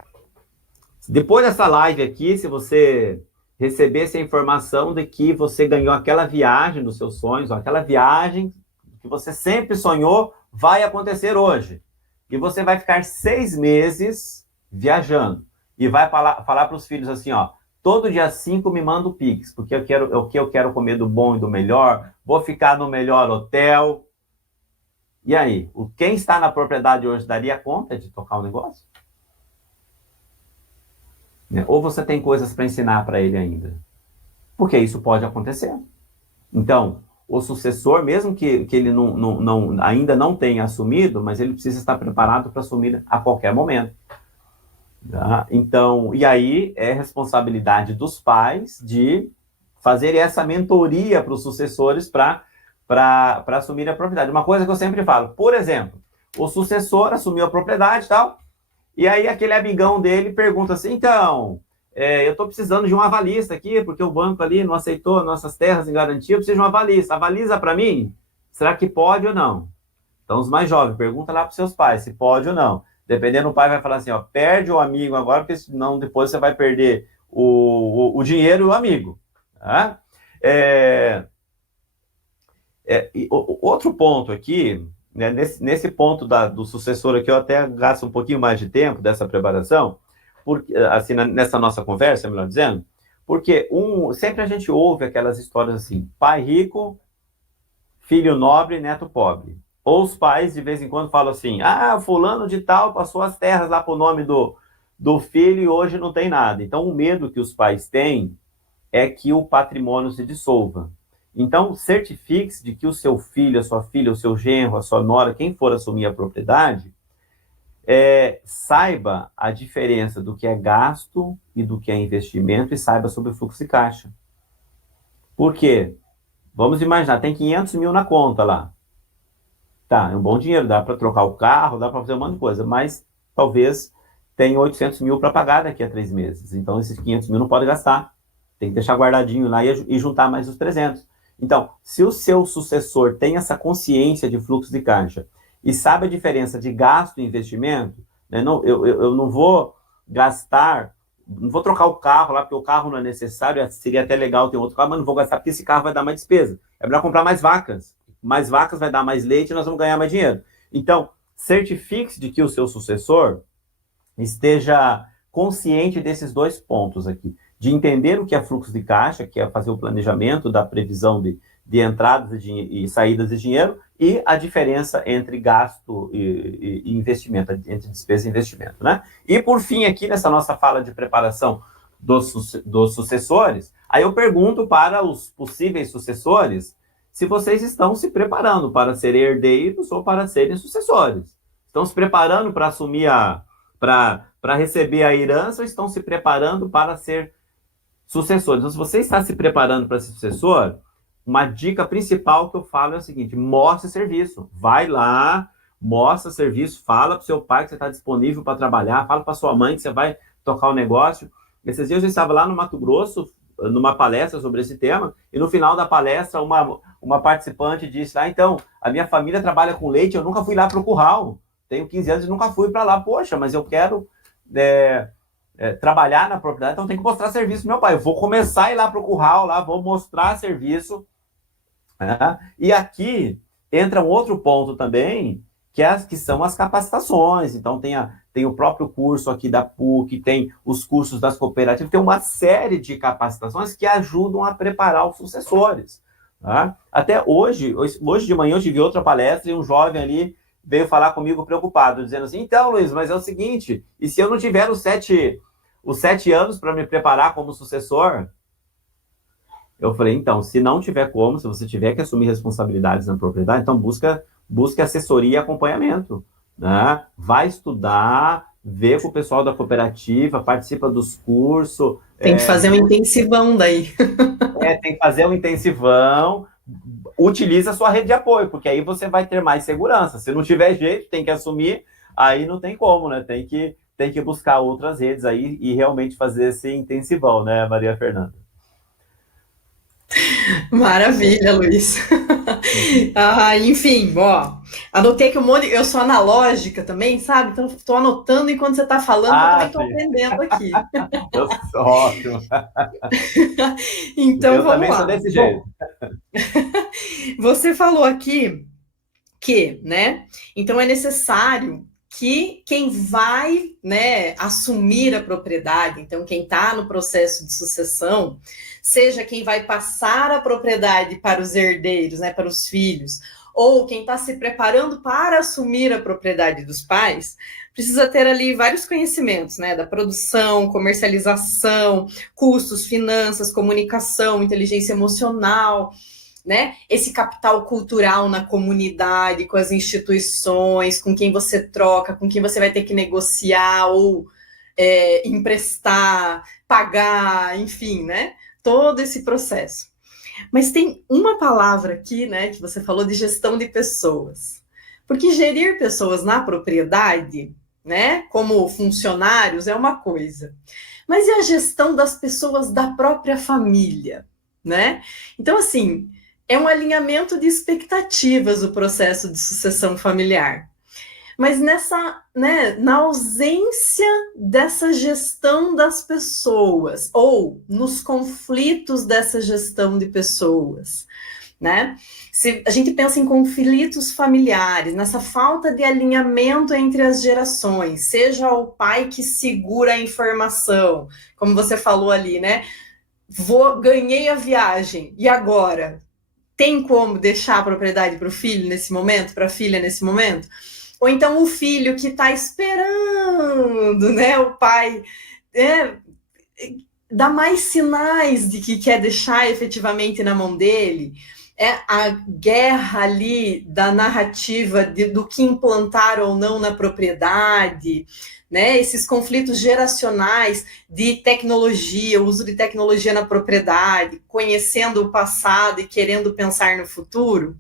depois dessa live aqui, se você recebesse a informação de que você ganhou aquela viagem dos seus sonhos, aquela viagem que você sempre sonhou, vai acontecer hoje. E você vai ficar 6 meses viajando. E vai falar para os filhos assim, ó, todo dia 5 me manda o Pix, porque eu quero comer do bom e do melhor, vou ficar no melhor hotel. E aí, quem está na propriedade hoje daria conta de tocar o negócio? né? Ou você tem coisas para ensinar para ele ainda? Porque isso pode acontecer. Então, o sucessor, mesmo que ele ainda não tenha assumido, mas ele precisa estar preparado para assumir a qualquer momento. Tá? Então, e aí é responsabilidade dos pais de fazer essa mentoria para os sucessores para assumir a propriedade. Uma coisa que eu sempre falo, por exemplo, o sucessor assumiu a propriedade e tal, e aí aquele amigão dele pergunta assim, então, eu estou precisando de um avalista aqui, porque o banco ali não aceitou nossas terras em garantia, eu preciso de um avalista. Avaliza para mim? Será que pode ou não? Então, os mais jovens, pergunta lá para os seus pais se pode ou não. Dependendo, o pai vai falar assim, ó, perde o amigo agora, porque senão depois você vai perder o dinheiro e o amigo. Tá? Outro ponto aqui, né, nesse ponto do sucessor aqui, eu até gasto um pouquinho mais de tempo dessa preparação, porque, assim, nessa nossa conversa, melhor dizendo, porque sempre a gente ouve aquelas histórias assim, pai rico, filho nobre, neto pobre. Ou os pais, de vez em quando, falam assim, fulano de tal passou as terras lá para o nome do filho e hoje não tem nada. Então, o medo que os pais têm é que o patrimônio se dissolva. Então, certifique-se de que o seu filho, a sua filha, o seu genro, a sua nora, quem for assumir a propriedade, saiba a diferença do que é gasto e do que é investimento e saiba sobre o fluxo de caixa. Por quê? Vamos imaginar, tem 500 mil na conta lá. Tá, é um bom dinheiro, dá para trocar o carro, dá para fazer um monte de coisa, mas talvez tenha 800 mil para pagar daqui a 3 meses. Então, esses 500 mil não pode gastar. Tem que deixar guardadinho lá e juntar mais os 300. Então, se o seu sucessor tem essa consciência de fluxo de caixa e sabe a diferença de gasto e investimento, né, eu não vou gastar, não vou trocar o carro lá, porque o carro não é necessário, seria até legal ter outro carro, mas não vou gastar porque esse carro vai dar mais despesa. É melhor comprar mais vacas. Mais vacas vai dar mais leite e nós vamos ganhar mais dinheiro. Então, certifique-se de que o seu sucessor esteja consciente desses dois pontos aqui. De entender o que é fluxo de caixa, que é fazer o planejamento da previsão de entradas e saídas de dinheiro, e a diferença entre gasto e investimento, entre despesa e investimento, né? E, por fim, aqui nessa nossa fala de preparação dos sucessores, aí eu pergunto para os possíveis sucessores se vocês estão se preparando para serem herdeiros ou para serem sucessores. Estão se preparando para assumir para receber a herança ou estão se preparando para ser sucessores? Então, se você está se preparando para ser sucessor, uma dica principal que eu falo é o seguinte, mostre serviço. Vai lá, mostra serviço, fala para o seu pai que você está disponível para trabalhar, fala para sua mãe que você vai tocar o negócio. Esses dias eu estava lá no Mato Grosso, numa palestra sobre esse tema, e no final da palestra uma participante disse, então, a minha família trabalha com leite, eu nunca fui lá para o curral, tenho 15 anos e nunca fui para lá, poxa, mas eu quero trabalhar na propriedade, então tem que mostrar serviço pro meu pai, eu vou começar a ir lá para o curral, lá, vou mostrar serviço, né? E aqui entra um outro ponto também, que são as capacitações. Então, tem o próprio curso aqui da PUC, tem os cursos das cooperativas, tem uma série de capacitações que ajudam a preparar os sucessores. Tá? Até hoje de manhã eu tive outra palestra e um jovem ali veio falar comigo preocupado, dizendo assim, então, Luiz, mas é o seguinte, e se eu não tiver os 7 anos para me preparar como sucessor? Eu falei, então, se não tiver como, se você tiver que assumir responsabilidades na propriedade, então busque assessoria e acompanhamento, né? Vai estudar, vê com o pessoal da cooperativa, participa dos cursos. Tem que fazer um intensivão daí. Tem que fazer um intensivão, utiliza a sua rede de apoio, porque aí você vai ter mais segurança. Se não tiver jeito, tem que assumir, aí não tem como, né? Tem que buscar outras redes aí e realmente fazer esse intensivão, né, Maria Fernanda? Maravilha, Luiz. Enfim, anotei que eu sou analógica também, sabe? Então, estou anotando enquanto você está falando, eu também estou aprendendo aqui. Eu sou ótimo. Então, vamos também lá. Sou desse jeito. Você falou aqui que, né? Então, é necessário que quem vai, né, assumir a propriedade, então quem está no processo de sucessão, seja quem vai passar a propriedade para os herdeiros, né, para os filhos, ou quem está se preparando para assumir a propriedade dos pais, precisa ter ali vários conhecimentos, né, da produção, comercialização, custos, finanças, comunicação, inteligência emocional, né? Esse capital cultural na comunidade, com as instituições, com quem você troca, com quem você vai ter que negociar ou emprestar, pagar, enfim, né? Todo esse processo. Mas tem uma palavra aqui, né, que você falou de gestão de pessoas. Porque gerir pessoas na propriedade, né, como funcionários, é uma coisa. Mas e a gestão das pessoas da própria família, né? Então, assim, é um alinhamento de expectativas o processo de sucessão familiar. Mas nessa, né, na ausência dessa gestão das pessoas, ou nos conflitos dessa gestão de pessoas, né? Se a gente pensa em conflitos familiares, nessa falta de alinhamento entre as gerações, seja o pai que segura a informação, como você falou ali, né? Ganhei a viagem, e agora? Tem como deixar a propriedade para o filho nesse momento, para a filha nesse momento? Ou então o filho que está esperando, né? O pai dá mais sinais de que quer deixar efetivamente na mão dele. É a guerra ali da narrativa do que implantar ou não na propriedade, né? Esses conflitos geracionais de tecnologia, o uso de tecnologia na propriedade, conhecendo o passado e querendo pensar no futuro.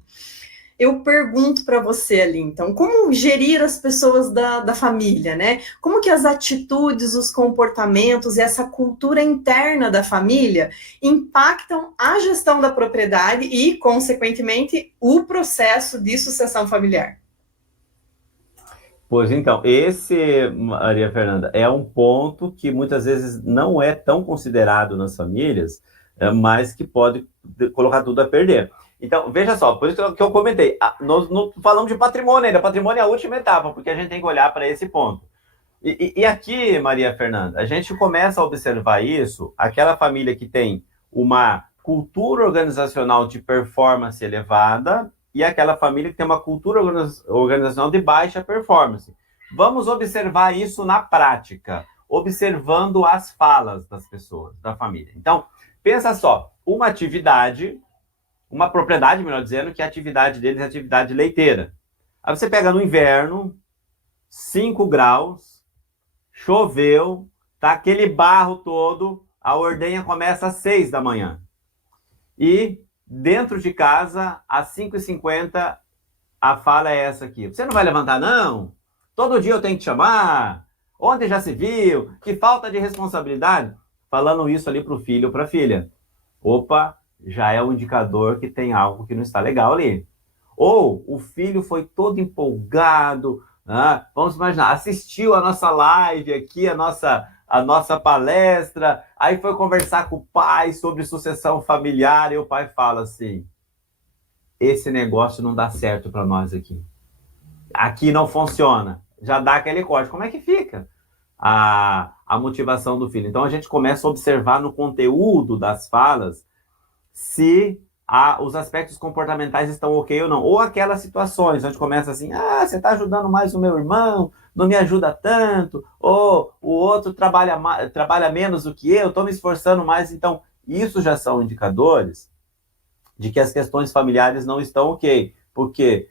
Eu pergunto para você ali, então, como gerir as pessoas da família, né? Como que as atitudes, os comportamentos e essa cultura interna da família impactam a gestão da propriedade e, consequentemente, o processo de sucessão familiar? Pois então, esse, Maria Fernanda, é um ponto que muitas vezes não é tão considerado nas famílias, mas que pode colocar tudo a perder. Então, veja só, por isso que eu comentei, nós não falamos de patrimônio ainda, patrimônio é a última etapa, porque a gente tem que olhar para esse ponto. E aqui, Maria Fernanda, a gente começa a observar isso, aquela família que tem uma cultura organizacional de performance elevada e aquela família que tem uma cultura organizacional de baixa performance. Vamos observar isso na prática, observando as falas das pessoas, da família. Então, pensa só, uma atividade, uma propriedade, melhor dizendo, que a atividade deles é a atividade leiteira. Aí você pega no inverno, 5 graus, choveu, tá aquele barro todo, a ordenha começa às 6 da manhã. E dentro de casa, às 5h50, a fala é essa aqui. Você não vai levantar, não? Todo dia eu tenho que te chamar? Ontem já se viu? Que falta de responsabilidade? Falando isso ali para o filho ou para a filha. Opa, já é um indicador que tem algo que não está legal ali. Ou o filho foi todo empolgado, né? Vamos imaginar, assistiu a nossa live aqui, a nossa palestra, aí foi conversar com o pai sobre sucessão familiar e o pai fala assim, esse negócio não dá certo para nós aqui. Aqui não funciona. Já dá aquele corte. Como é que fica a motivação do filho? Então a gente começa a observar no conteúdo das falas se os aspectos comportamentais estão ok ou não. Ou aquelas situações onde começa assim, você está ajudando mais o meu irmão, não me ajuda tanto, ou o outro trabalha menos do que eu, estou me esforçando mais. Então, isso já são indicadores de que as questões familiares não estão ok. Porque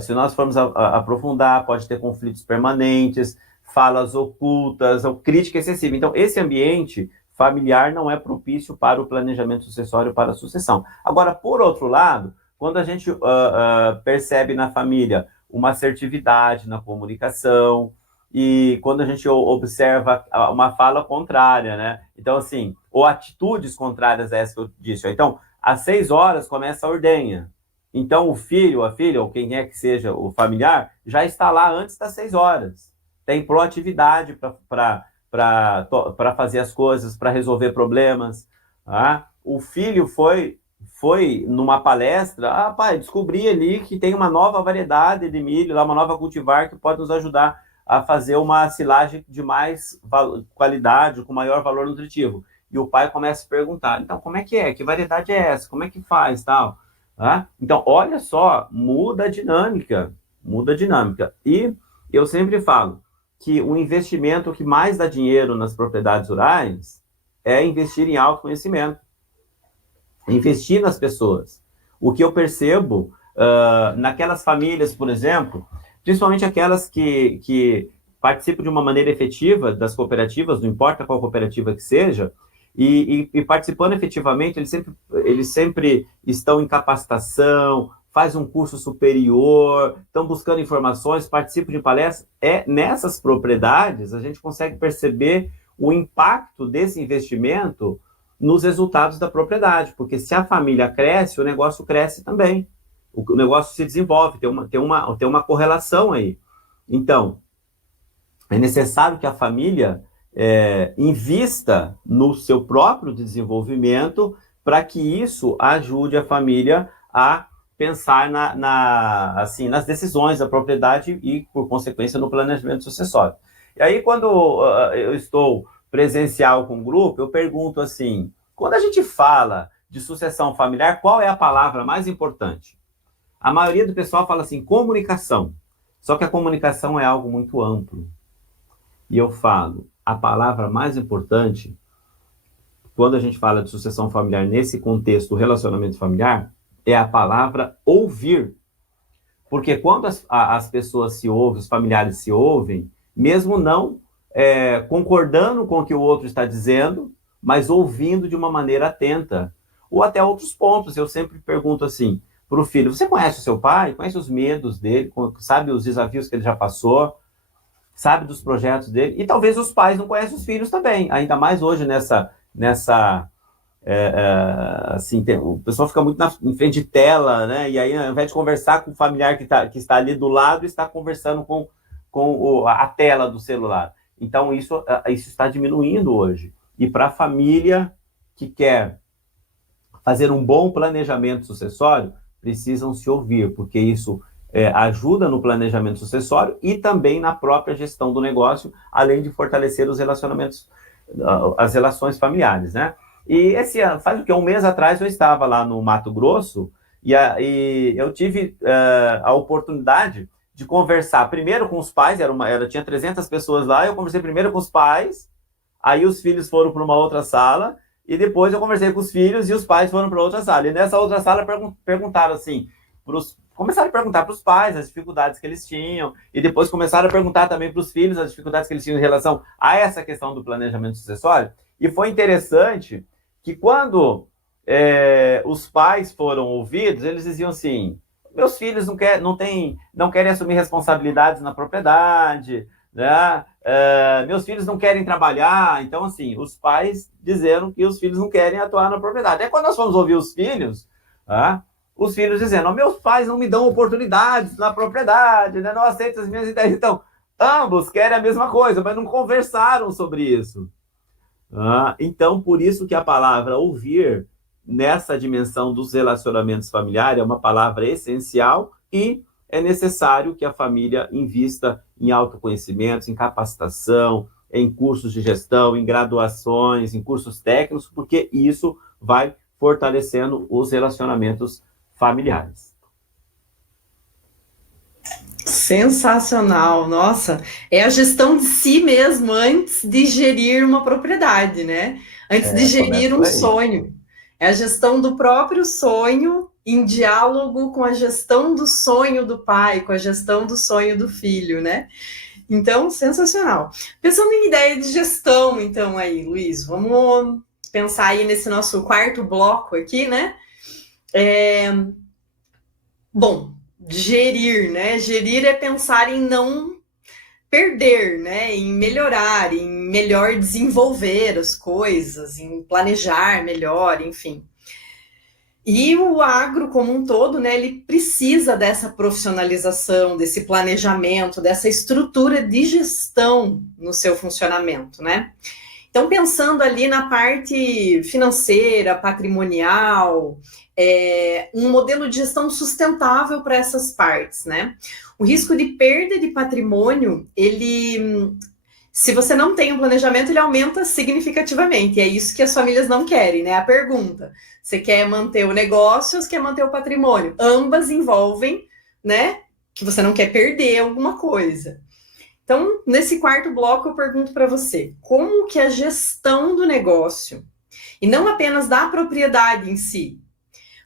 se nós formos aprofundar, pode ter conflitos permanentes, falas ocultas, ou crítica excessiva. Então, esse ambiente familiar não é propício para o planejamento sucessório, para a sucessão. Agora, por outro lado, quando a gente percebe na família uma assertividade na comunicação e quando a gente observa uma fala contrária, né? Então, assim, ou atitudes contrárias a essa que eu disse. Então, às 6 horas começa a ordenha. Então, o filho, a filha, ou quem é que seja o familiar, já está lá antes das 6 horas. Tem proatividade para fazer as coisas, para resolver problemas. Tá? O filho foi numa palestra, pai, descobri ali que tem uma nova variedade de milho, uma nova cultivar que pode nos ajudar a fazer uma silagem de mais qualidade, com maior valor nutritivo. E o pai começa a perguntar, então, como é que é? Que variedade é essa? Como é que faz? Tal? Tá? Então, olha só, muda a dinâmica, muda a dinâmica. E eu sempre falo que o investimento que mais dá dinheiro nas propriedades rurais é investir em autoconhecimento, investir nas pessoas. O que eu percebo naquelas famílias, por exemplo, principalmente aquelas que participam de uma maneira efetiva das cooperativas, não importa qual cooperativa que seja, e participando efetivamente, eles sempre estão em capacitação, faz um curso superior, estão buscando informações, participam de palestras. Nessas propriedades, a gente consegue perceber o impacto desse investimento nos resultados da propriedade, porque se a família cresce, o negócio cresce também. O negócio se desenvolve, tem uma correlação aí. Então, é necessário que a família invista no seu próprio desenvolvimento para que isso ajude a família a pensar assim, nas decisões da propriedade e, por consequência, no planejamento sucessório. E aí, quando eu estou presencial com o grupo, eu pergunto assim, quando a gente fala de sucessão familiar, qual é a palavra mais importante? A maioria do pessoal fala assim, comunicação. Só que a comunicação é algo muito amplo. E eu falo, a palavra mais importante, quando a gente fala de sucessão familiar nesse contexto do relacionamento familiar, é a palavra ouvir. Porque quando as pessoas se ouvem, os familiares se ouvem, mesmo não concordando com o que o outro está dizendo, mas ouvindo de uma maneira atenta. Ou até outros pontos. Eu sempre pergunto assim para o filho, você conhece o seu pai? Conhece os medos dele? Sabe os desafios que ele já passou? Sabe dos projetos dele? E talvez os pais não conhecem os filhos também. Ainda mais hoje assim, o pessoal fica muito em frente de tela, né? E aí, ao invés de conversar com o familiar que está ali do lado, está conversando com a tela do celular. Então, isso está diminuindo hoje. E para a família que quer fazer um bom planejamento sucessório, precisam se ouvir, porque isso ajuda no planejamento sucessório e também na própria gestão do negócio, além de fortalecer os relacionamentos, as relações familiares, né? E faz o que? Um mês atrás eu estava lá no Mato Grosso e eu tive a oportunidade de conversar primeiro com os pais, tinha 300 pessoas lá, eu conversei primeiro com os pais, aí os filhos foram para uma outra sala, e depois eu conversei com os filhos e os pais foram para outra sala. E nessa outra sala perguntaram assim, começaram a perguntar para os pais as dificuldades que eles tinham, e depois começaram a perguntar também para os filhos as dificuldades que eles tinham em relação a essa questão do planejamento sucessório. E foi interessante que quando os pais foram ouvidos, eles diziam assim, meus filhos não querem assumir responsabilidades na propriedade, né? Meus filhos não querem trabalhar. Então, assim, os pais disseram que os filhos não querem atuar na propriedade. Aí, quando nós fomos ouvir os filhos dizendo, meus pais não me dão oportunidades na propriedade, né? Não aceitam as minhas ideias. Então, ambos querem a mesma coisa, mas não conversaram sobre isso. Então, por isso que a palavra ouvir, nessa dimensão dos relacionamentos familiares, é uma palavra essencial e é necessário que a família invista em autoconhecimentos, em capacitação, em cursos de gestão, em graduações, em cursos técnicos, porque isso vai fortalecendo os relacionamentos familiares. Sensacional, nossa, é a gestão de si mesmo antes de gerir uma propriedade, né? Antes de gerir um sonho. É a gestão do próprio sonho em diálogo com a gestão do sonho do pai, com a gestão do sonho do filho, né? Então, sensacional. Pensando em ideia de gestão, então, aí, Luiz, vamos pensar aí nesse nosso quarto bloco aqui, né? Bom, gerir, né? Gerir é pensar em não perder, né? Em melhorar, em melhor desenvolver as coisas, em planejar melhor, enfim. E o agro como um todo, né, ele precisa dessa profissionalização, desse planejamento, dessa estrutura de gestão no seu funcionamento, né? Então, pensando ali na parte financeira, patrimonial, um modelo de gestão sustentável para essas partes, né? O risco de perda de patrimônio, ele Se você não tem um planejamento, ele aumenta significativamente. E é isso que as famílias não querem, né? A pergunta: você quer manter o negócio ou você quer manter o patrimônio? Ambas envolvem, né? Que você não quer perder alguma coisa. Então, nesse quarto bloco, eu pergunto para você: como que a gestão do negócio, e não apenas da propriedade em si,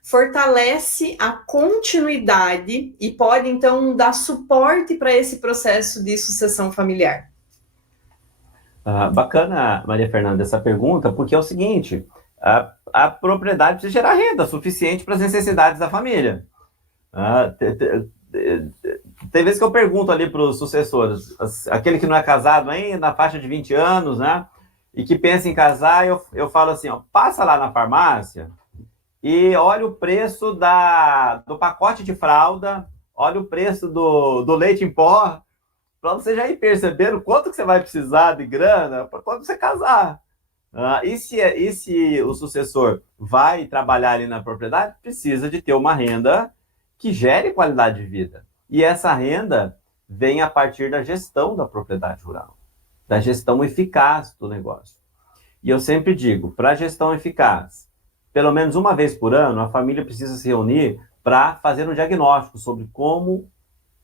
fortalece a continuidade e pode, então, dar suporte para esse processo de sucessão familiar? Bacana, Maria Fernanda, essa pergunta, porque é o seguinte: a propriedade precisa gerar renda suficiente para as necessidades da família. Tem vezes que eu pergunto ali para os sucessores, aquele que não é casado ainda, na faixa de 20 anos, né? E que pensa em casar, eu falo assim, ó, passa lá na farmácia e olha o preço do pacote de fralda, olha o preço do leite em pó, para você já ir percebendo quanto que você vai precisar de grana para quando você casar. E se o sucessor vai trabalhar ali na propriedade, precisa de ter uma renda que gere qualidade de vida. E essa renda vem a partir da gestão da propriedade rural, da gestão eficaz do negócio. E eu sempre digo, para a gestão eficaz, pelo menos uma vez por ano, a família precisa se reunir para fazer um diagnóstico sobre como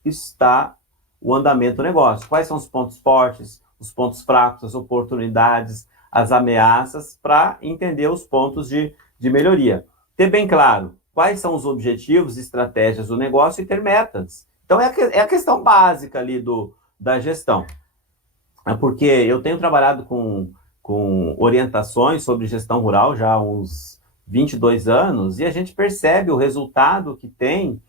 está o andamento do negócio. Quais são os pontos fortes, os pontos fracos, as oportunidades, as ameaças, para entender os pontos de melhoria. Ter bem claro quais são os objetivos e estratégias do negócio e ter metas. Então, é a questão básica ali da gestão. Porque eu tenho trabalhado com orientações sobre gestão rural já há uns 22 anos e a gente percebe o resultado que tem,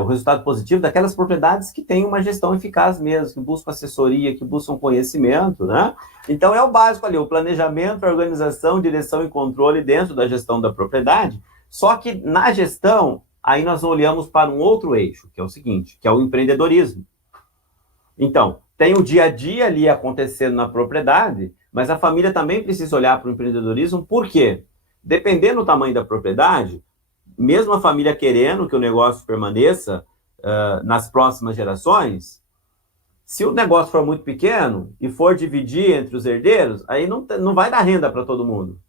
o resultado positivo daquelas propriedades que têm uma gestão eficaz mesmo, que buscam assessoria, que buscam conhecimento, né? Então, é o básico ali, o planejamento, a organização, direção e controle dentro da gestão da propriedade. Só que na gestão, aí nós olhamos para um outro eixo, que é o seguinte, que é o empreendedorismo. Então, tem o dia a dia ali acontecendo na propriedade, mas a família também precisa olhar para o empreendedorismo, por quê? Dependendo do tamanho da propriedade, mesmo a família querendo que o negócio permaneça nas próximas gerações, se o negócio for muito pequeno e for dividir entre os herdeiros, aí não vai dar renda para todo mundo.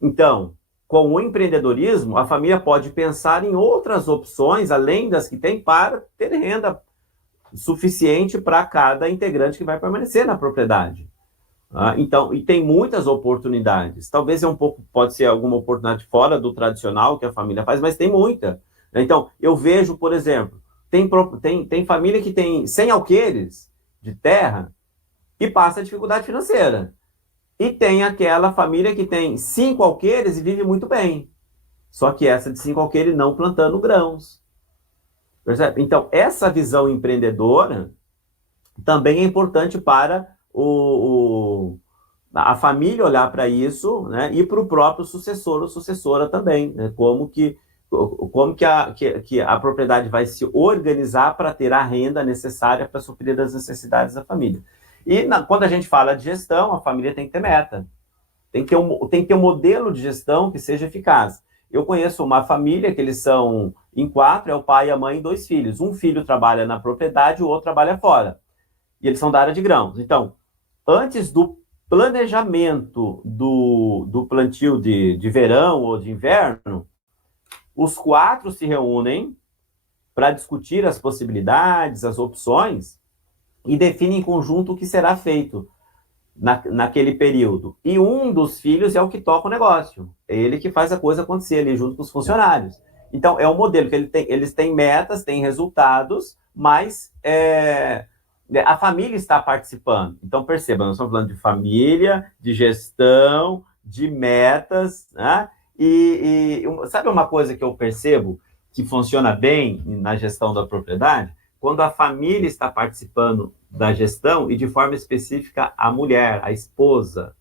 Então, com o empreendedorismo, a família pode pensar em outras opções, além das que tem, para ter renda suficiente para cada integrante que vai permanecer na propriedade. Então, e tem muitas oportunidades. Talvez pode ser alguma oportunidade fora do tradicional que a família faz, mas tem muita. Então, eu vejo, por exemplo, tem família que tem 100 alqueires de terra e passa dificuldade financeira. E tem aquela família que tem 5 alqueires e vive muito bem. Só que essa de 5 alqueires não plantando grãos. Percebe? Então, essa visão empreendedora também é importante para a família olhar para isso, né? E para o próprio sucessor ou sucessora também. Né? Como que a propriedade vai se organizar para ter a renda necessária para suprir as necessidades da família. E quando a gente fala de gestão, a família tem que ter meta. Tem que ter um modelo de gestão que seja eficaz. Eu conheço uma família que eles são em 4, é o pai, a mãe e 2 filhos. Um filho trabalha na propriedade, o outro trabalha fora. E eles são da área de grãos. Então, antes do planejamento do plantio de verão ou de inverno, os 4 se reúnem para discutir as possibilidades, as opções, e definem em conjunto o que será feito naquele período. E um dos filhos é o que toca o negócio. É ele que faz a coisa acontecer ali junto com os funcionários. Então, é um modelo que eles têm metas, têm resultados, mas a família está participando. Então, perceba, nós estamos falando de família, de gestão, de metas, né? E sabe uma coisa que eu percebo que funciona bem na gestão da propriedade? Quando a família está participando da gestão e, de forma específica, a mulher, a esposa.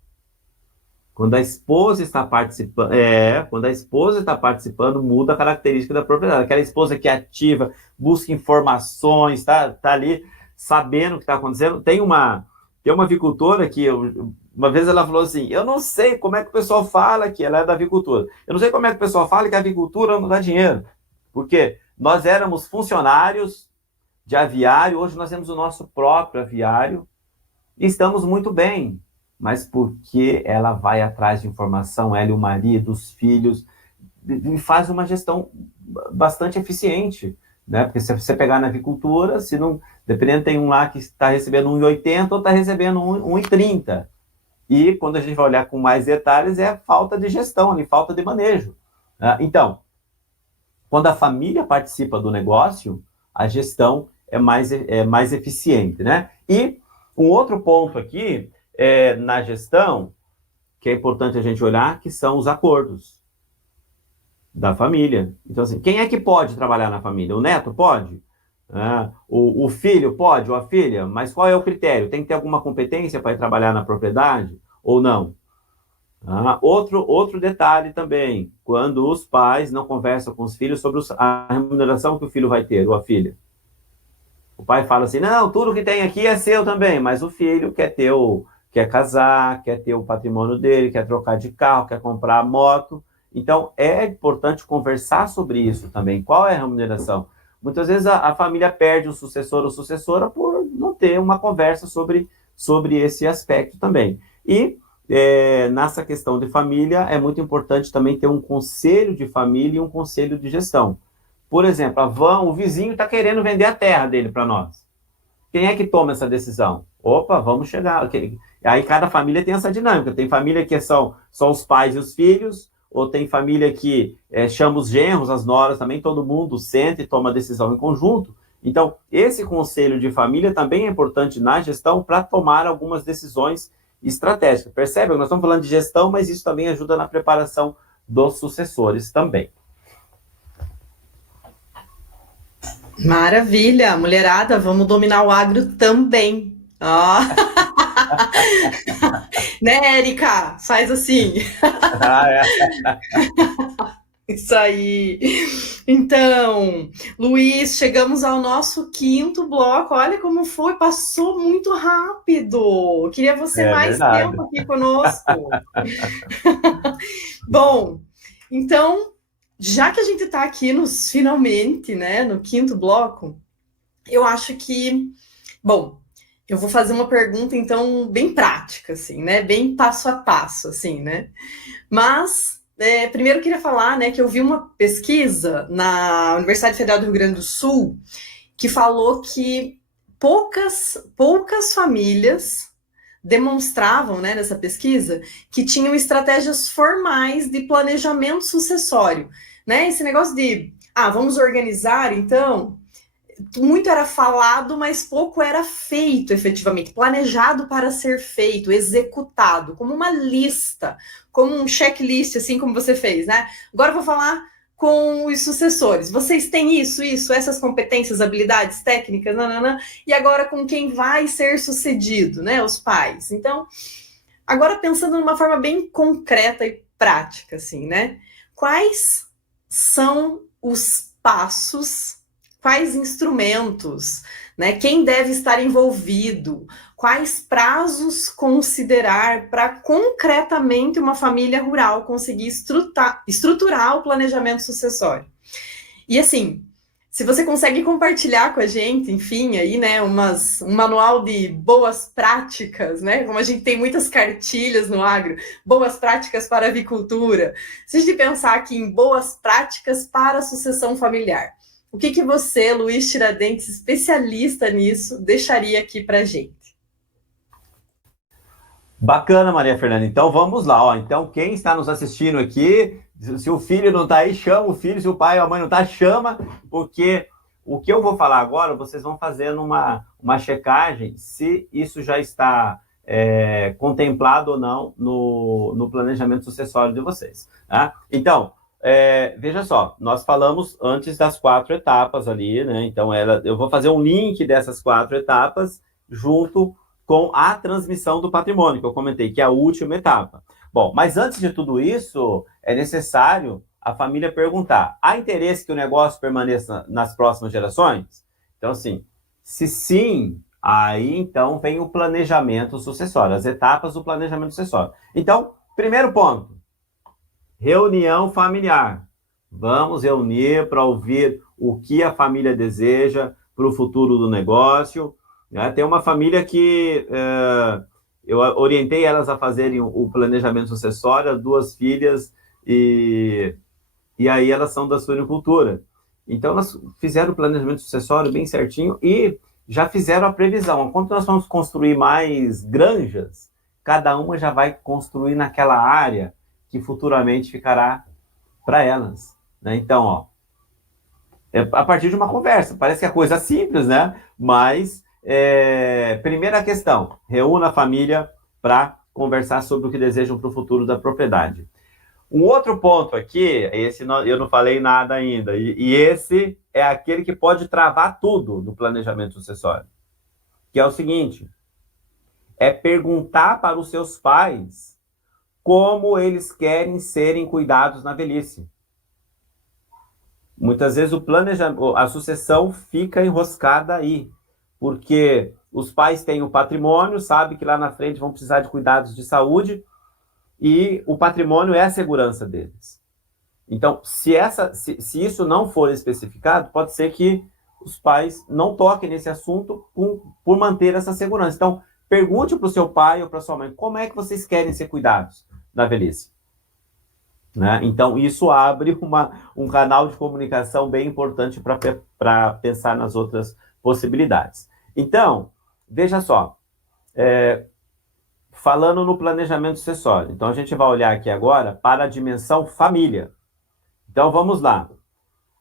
Quando a esposa está participando, muda a característica da propriedade. Aquela esposa que é ativa, busca informações, tá ali sabendo o que está acontecendo. Tem uma avicultora que uma vez ela falou assim: eu não sei como é que o pessoal fala que ela é da avicultura. Eu não sei como é que o pessoal fala que a avicultura não dá dinheiro. Porque nós éramos funcionários de aviário, hoje nós temos o nosso próprio aviário, Estamos muito bem, mas porque ela vai atrás de informação, ela e o marido, os filhos, e faz uma gestão bastante eficiente, né? Porque se você pegar na avicultura, se não, dependendo, tem um lá que está recebendo 1,80 ou está recebendo 1,30. E quando a gente vai olhar com mais detalhes, é a falta de gestão, ali, falta de manejo, né? Então, quando a família participa do negócio, a gestão é mais eficiente, né? E um outro ponto aqui na gestão, que é importante a gente olhar, que são os acordos da família. Então, assim, quem é que pode trabalhar na família? O neto pode? O filho pode, ou a filha? Mas qual é o critério? Tem que ter alguma competência para ir trabalhar na propriedade ou não? Outro detalhe também, quando os pais não conversam com os filhos sobre a remuneração que o filho vai ter, ou a filha. O pai fala assim, não, tudo que tem aqui é seu também, mas o filho quer casar, quer ter o patrimônio dele, quer trocar de carro, quer comprar moto. Então, é importante conversar sobre isso também. Qual é a remuneração? Muitas vezes a família perde o sucessor ou sucessora por não ter uma conversa sobre esse aspecto também. E nessa questão de família, é muito importante também ter um conselho de família e um conselho de gestão. Por exemplo, o vizinho está querendo vender a terra dele para nós. Quem é que toma essa decisão? Opa, vamos chegar. Aí cada família tem essa dinâmica. Tem família que são só os pais e os filhos, ou tem família que chama os genros, as noras também, todo mundo senta e toma a decisão em conjunto. Então, esse conselho de família também é importante na gestão para tomar algumas decisões estratégicas. Percebe? Nós estamos falando de gestão, mas isso também ajuda na preparação dos sucessores também. Maravilha, mulherada, vamos dominar o agro também. Né, Érica? Faz assim. Isso aí. Então, Luiz, chegamos ao nosso quinto bloco. Olha como foi, passou muito rápido. Queria você mais tempo aqui conosco. Bom, então, já que a gente está aqui finalmente, né, no quinto bloco, eu acho que, bom, eu vou fazer uma pergunta, então, bem prática, assim, né, bem passo a passo, assim, né, mas, primeiro eu queria falar, né, que eu vi uma pesquisa na Universidade Federal do Rio Grande do Sul que falou que poucas famílias demonstravam, né, nessa pesquisa, que tinham estratégias formais de planejamento sucessório, né? Esse negócio de, vamos organizar, então, muito era falado, mas pouco era feito efetivamente, planejado para ser feito, executado, como uma lista, como um checklist, assim como você fez, né? Agora eu vou falar com os sucessores. Vocês têm isso, essas competências, habilidades técnicas, nanana, e agora com quem vai ser sucedido, né? Os pais. Então, agora pensando de uma forma bem concreta e prática, assim, né? Quais são os passos, quais instrumentos, né? Quem deve estar envolvido, quais prazos considerar para concretamente uma família rural conseguir estruturar o planejamento sucessório. E assim, se você consegue compartilhar com a gente, enfim, aí, né, um manual de boas práticas, né, como a gente tem muitas cartilhas no agro, boas práticas para a avicultura, se a gente pensar aqui em boas práticas para a sucessão familiar, o que você, Luiz Tiradentes, especialista nisso, deixaria aqui para a gente? Bacana, Maria Fernanda. Então vamos lá. Ó. Então, quem está nos assistindo aqui, se o filho não está aí, chama o filho. Se o pai ou a mãe não está, chama, porque o que eu vou falar agora, vocês vão fazendo uma checagem se isso já está contemplado ou não no planejamento sucessório de vocês. Tá? Então, veja só, nós falamos antes das 4 etapas ali, né? Então, eu vou fazer um link dessas 4 etapas junto com a transmissão do patrimônio, que eu comentei, que é a última etapa. Bom, mas antes de tudo isso, é necessário a família perguntar: há interesse que o negócio permaneça nas próximas gerações? Então, assim, se sim, aí então vem o planejamento sucessório, as etapas do planejamento sucessório. Então, primeiro ponto, reunião familiar. Vamos reunir para ouvir o que a família deseja para o futuro do negócio. Né? Tem uma família que eu orientei elas a fazerem o planejamento sucessório, as duas filhas, e aí elas são da suinocultura. Então, elas fizeram o planejamento sucessório bem certinho e já fizeram a previsão. Quando nós vamos construir mais granjas, cada uma já vai construir naquela área que futuramente ficará para elas. Né? Então, ó, a partir de uma conversa. Parece que é coisa simples, né? Mas, primeira questão, reúna a família para conversar sobre o que desejam para o futuro da propriedade. Um outro ponto aqui, esse eu não falei nada ainda, e esse é aquele que pode travar tudo do planejamento sucessório, que é o seguinte, é perguntar para os seus pais como eles querem serem cuidados na velhice. Muitas vezes a sucessão fica enroscada aí, porque os pais têm o patrimônio, sabem que lá na frente vão precisar de cuidados de saúde, e o patrimônio é a segurança deles. Então, se isso não for especificado, pode ser que os pais não toquem nesse assunto por manter essa segurança. Então, pergunte para o seu pai ou para sua mãe, como é que vocês querem ser cuidados na velhice? Né? Então, isso abre um canal de comunicação bem importante para pensar nas outras possibilidades. Então, veja só, falando no planejamento sucessório, então a gente vai olhar aqui agora para a dimensão família. Então, vamos lá.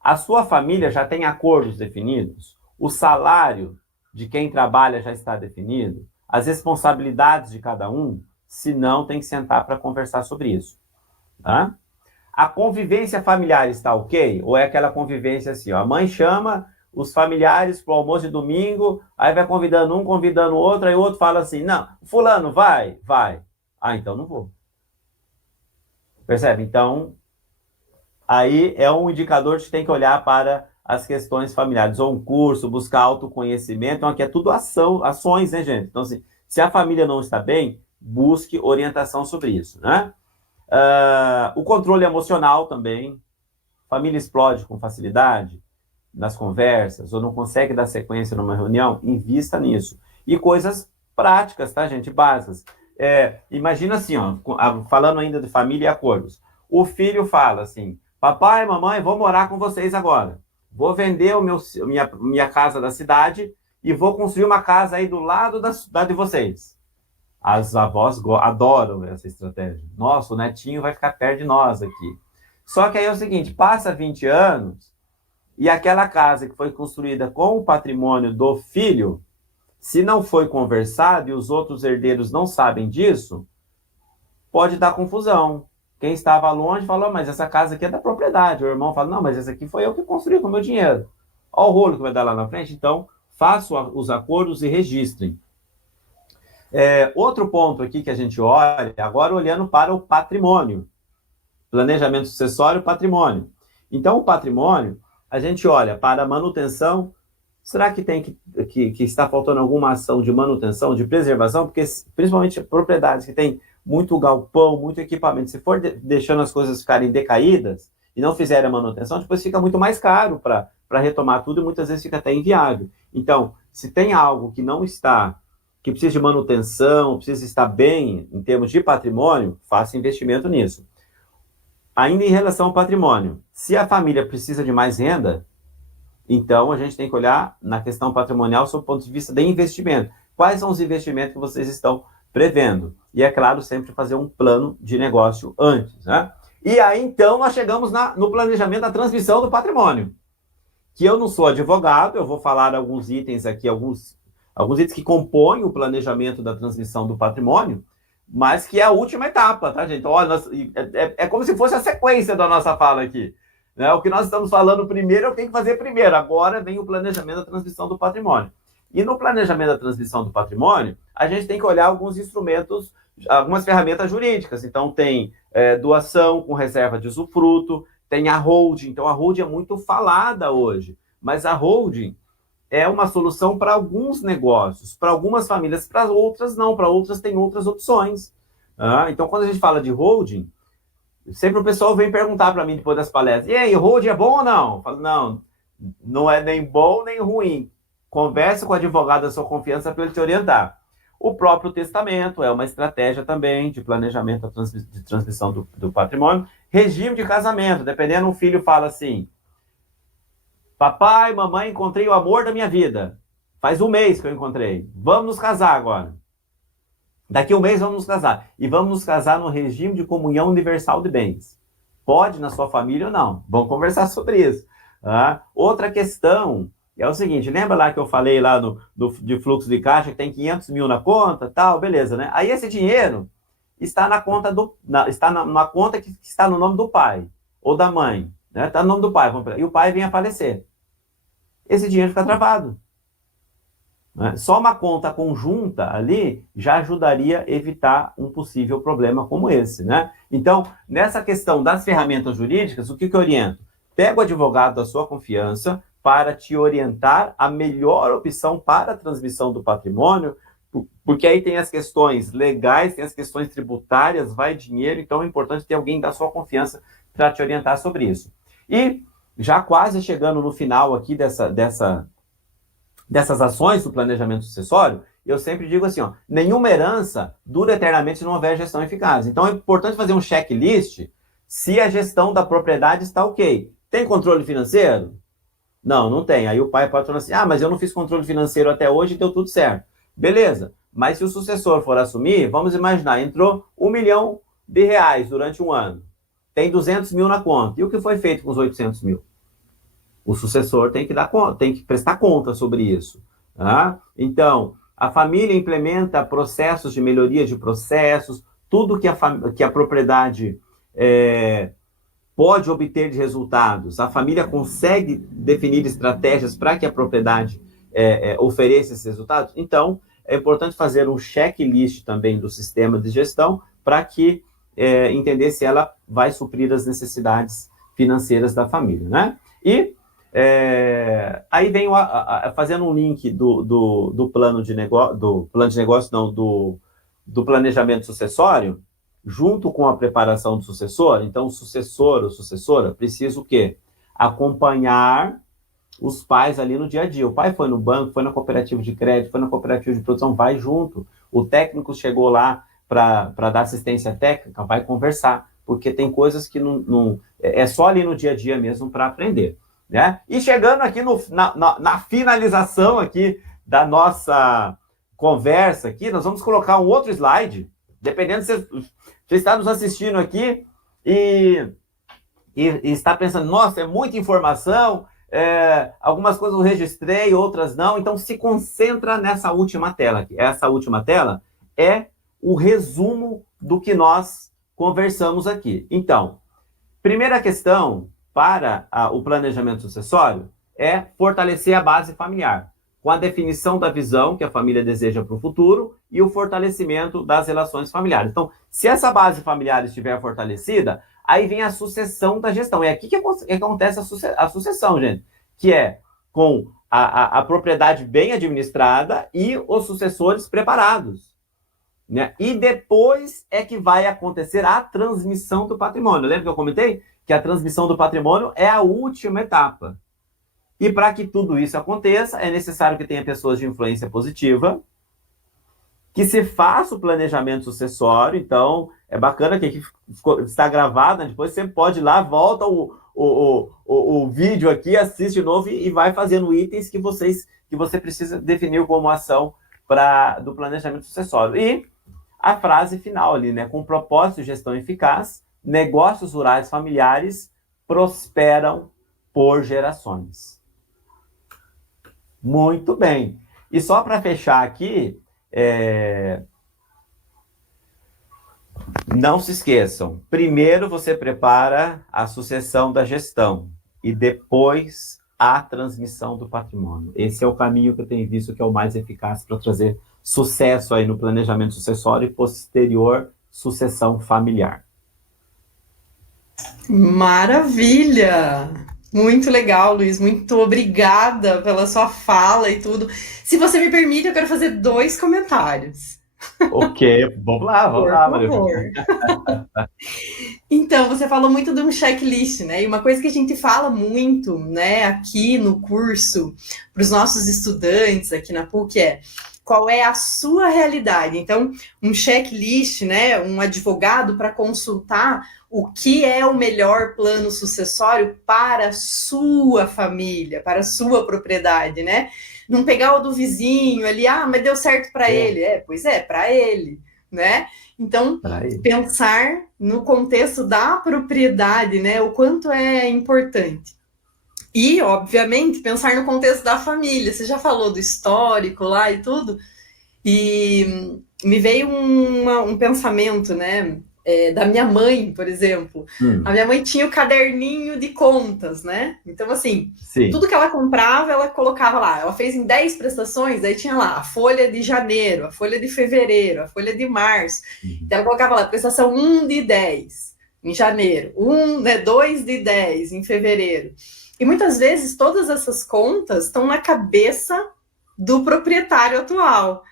A sua família já tem acordos definidos? O salário de quem trabalha já está definido? As responsabilidades de cada um? Se não, tem que sentar para conversar sobre isso. Tá? A convivência familiar está ok? Ou é aquela convivência assim, ó, a mãe chama os familiares para o almoço de domingo, aí vai convidando um, convidando o outro, aí o outro fala assim, não, fulano, vai. Ah, então não vou. Percebe? Então, aí é um indicador que tem que olhar para as questões familiares, ou um curso, buscar autoconhecimento, então aqui é tudo ações, né, gente? Então, assim, se a família não está bem, busque orientação sobre isso, né? O controle emocional também. Família explode com facilidade nas conversas, ou não consegue dar sequência numa reunião, invista nisso. E coisas práticas, tá, gente? Básicas. Imagina assim, ó, falando ainda de família e acordos. O filho fala assim, papai, mamãe, vou morar com vocês agora. Vou vender minha casa da cidade e vou construir uma casa aí do lado da cidade de vocês. As avós adoram essa estratégia. Nossa, o netinho vai ficar perto de nós aqui. Só que aí é o seguinte, passa 20 anos e aquela casa que foi construída com o patrimônio do filho, se não foi conversado e os outros herdeiros não sabem disso, pode dar confusão. Quem estava longe falou, mas essa casa aqui é da propriedade. O irmão fala, não, mas essa aqui foi eu que construí com o meu dinheiro. Olha o rolo que vai dar lá na frente. Então, façam os acordos e registrem. Outro ponto aqui que a gente olha, agora olhando para o patrimônio. Planejamento sucessório, patrimônio. Então, o patrimônio, a gente olha para a manutenção. Será que tem que está faltando alguma ação de manutenção, de preservação? Porque, principalmente, propriedades que têm muito galpão, muito equipamento, se for deixando as coisas ficarem decaídas e não fizerem a manutenção, depois fica muito mais caro para retomar tudo e muitas vezes fica até inviável. Então, se tem algo que não está, que precisa de manutenção, precisa estar bem em termos de patrimônio, faça investimento nisso. Ainda em relação ao patrimônio, se a família precisa de mais renda, então a gente tem que olhar na questão patrimonial sob o ponto de vista de investimento. Quais são os investimentos que vocês estão prevendo? E é claro, sempre fazer um plano de negócio antes, né? E aí, então, nós chegamos no planejamento da transmissão do patrimônio. Que eu não sou advogado, eu vou falar alguns itens aqui, alguns itens que compõem o planejamento da transmissão do patrimônio, mas que é a última etapa, tá, gente? Então, olha, é como se fosse a sequência da nossa fala aqui. Né? O que nós estamos falando primeiro, eu tenho que fazer primeiro. Agora vem o planejamento da transmissão do patrimônio. E no planejamento da transmissão do patrimônio, a gente tem que olhar alguns instrumentos, algumas ferramentas jurídicas. Então, tem doação com reserva de usufruto, tem a holding. Então, a holding é muito falada hoje, mas a holding é uma solução para alguns negócios, para algumas famílias, para outras não, para outras tem outras opções. Então, quando a gente fala de holding, sempre o pessoal vem perguntar para mim depois das palestras, e aí, holding é bom ou não? Eu falo, não é nem bom nem ruim. converse com o advogado da sua confiança para ele te orientar. O próprio testamento é uma estratégia também de planejamento de transmissão do patrimônio. Regime de casamento, dependendo, um filho fala assim: papai, mamãe, encontrei o amor da minha vida. Faz um mês que eu encontrei. Vamos nos casar agora. Daqui a um mês vamos nos casar. E vamos nos casar no regime de comunhão universal de bens. Pode na sua família ou não? Vamos conversar sobre isso. Outra questão é o seguinte: lembra lá que eu falei lá de fluxo de caixa que tem 500 mil na conta, tal, beleza, né? Aí esse dinheiro está na conta na conta que está no nome do pai ou da mãe, né? Está no nome do pai, e o pai vem a falecer. Esse dinheiro fica travado. Né? Só uma conta conjunta ali já ajudaria a evitar um possível problema como esse, né? Então, nessa questão das ferramentas jurídicas, o que eu oriento? Pega o advogado da sua confiança para te orientar a melhor opção para a transmissão do patrimônio, porque aí tem as questões legais, tem as questões tributárias, vai dinheiro, então é importante ter alguém da sua confiança para te orientar sobre isso. E já quase chegando no final aqui dessas ações do planejamento sucessório, eu sempre digo assim, ó, nenhuma herança dura eternamente se não houver gestão eficaz. Então é importante fazer um checklist se a gestão da propriedade está ok. Tem controle financeiro? Não, não tem. Aí o pai pode falar assim: mas eu não fiz controle financeiro até hoje e deu tudo certo. Beleza, mas se o sucessor for assumir, vamos imaginar, entrou R$1 milhão durante um ano. Tem 200 mil na conta. E o que foi feito com os 800 mil? O sucessor tem que dar conta, tem que prestar conta sobre isso. Tá? Então, a família implementa processos de melhoria de processos, tudo que a propriedade pode obter de resultados. A família consegue definir estratégias para que a propriedade ofereça esses resultados. Então, é importante fazer um checklist também do sistema de gestão para que entender se ela vai suprir as necessidades financeiras da família, né? E aí vem fazendo um link do plano de negócio, do planejamento sucessório, junto com a preparação do sucessor. Então, o sucessor ou sucessora precisa o quê? Acompanhar os pais ali no dia a dia. O pai foi no banco, foi na cooperativa de crédito, foi na cooperativa de produção, vai junto. O técnico chegou lá para dar assistência técnica, vai conversar, porque tem coisas que não é só ali no dia a dia mesmo para aprender. Né? E chegando aqui na finalização aqui da nossa conversa aqui, nós vamos colocar um outro slide, dependendo se você está nos assistindo aqui e está pensando: nossa, é muita informação, algumas coisas eu registrei, outras não, então se concentra nessa última tela aqui. Essa última tela é o resumo do que nós conversamos aqui. Então, primeira questão para o planejamento sucessório é fortalecer a base familiar, com a definição da visão que a família deseja para o futuro e o fortalecimento das relações familiares. Então, se essa base familiar estiver fortalecida, aí vem a sucessão da gestão. É aqui que acontece a sucessão, gente, que é com a propriedade bem administrada e os sucessores preparados. Né? E depois é que vai acontecer a transmissão do patrimônio. Lembra que eu comentei que a transmissão do patrimônio é a última etapa. E para que tudo isso aconteça, é necessário que tenha pessoas de influência positiva, que se faça o planejamento sucessório. Então, é bacana que aqui está gravado, né? Depois você pode ir lá, volta o vídeo aqui, assiste de novo e vai fazendo itens que você precisa definir como ação do planejamento sucessório. E a frase final ali, né? Com propósito de gestão eficaz, negócios rurais familiares prosperam por gerações. Muito bem. E só para fechar aqui, não se esqueçam, primeiro você prepara a sucessão da gestão e depois a transmissão do patrimônio. Esse é o caminho que eu tenho visto que é o mais eficaz para trazer sucesso aí no planejamento sucessório e posterior sucessão familiar. Maravilha! Muito legal, Luiz. Muito obrigada pela sua fala e tudo. Se você me permite, eu quero fazer 2 comentários. Ok, vamos Por lá, Maria. favor. Então, você falou muito de um checklist, né? E uma coisa que a gente fala muito, né, aqui no curso, para os nossos estudantes aqui na PUC é qual é a sua realidade. Então, um checklist, né, um advogado para consultar o que é o melhor plano sucessório para a sua família, para a sua propriedade, né? Não pegar o do vizinho ali, ah, mas deu certo para É, ele. Pois é, para ele, né? Então, peraí. pensar no contexto da propriedade, né? O quanto é importante. E, obviamente, pensar no contexto da família. Você já falou do histórico lá e tudo, e me veio um pensamento, né? Da minha mãe, por exemplo. A Hum, minha mãe tinha o caderninho de contas, né? Então, assim, sim. tudo que ela comprava, ela colocava lá. Ela fez em 10 prestações, aí tinha lá a folha de janeiro, a folha de fevereiro, a folha de março. Uhum. Então, ela colocava lá, prestação 1 de 10 em janeiro, 2 de 10 em fevereiro. E muitas vezes todas essas contas estão na cabeça do proprietário atual,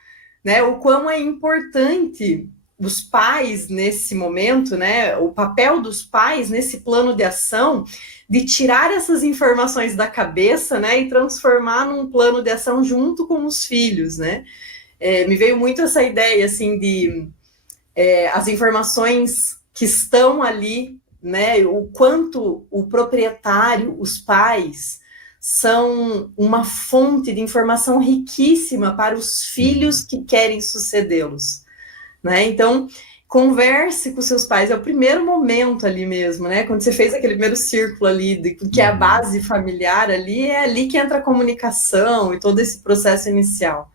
né? O quão é importante os pais nesse momento, né? O papel dos pais nesse plano de ação de tirar essas informações da cabeça, né? E transformar num plano de ação junto com os filhos, né? Me veio muito essa ideia, assim, de as informações que estão ali, né? O quanto o proprietário, os pais, são uma fonte de informação riquíssima para os filhos Uhum. que querem sucedê-los, né? Então, converse com seus pais, é o primeiro momento ali mesmo, né? Quando você fez aquele primeiro círculo ali, que é a Uhum. base familiar ali, é ali que entra a comunicação e todo esse processo inicial.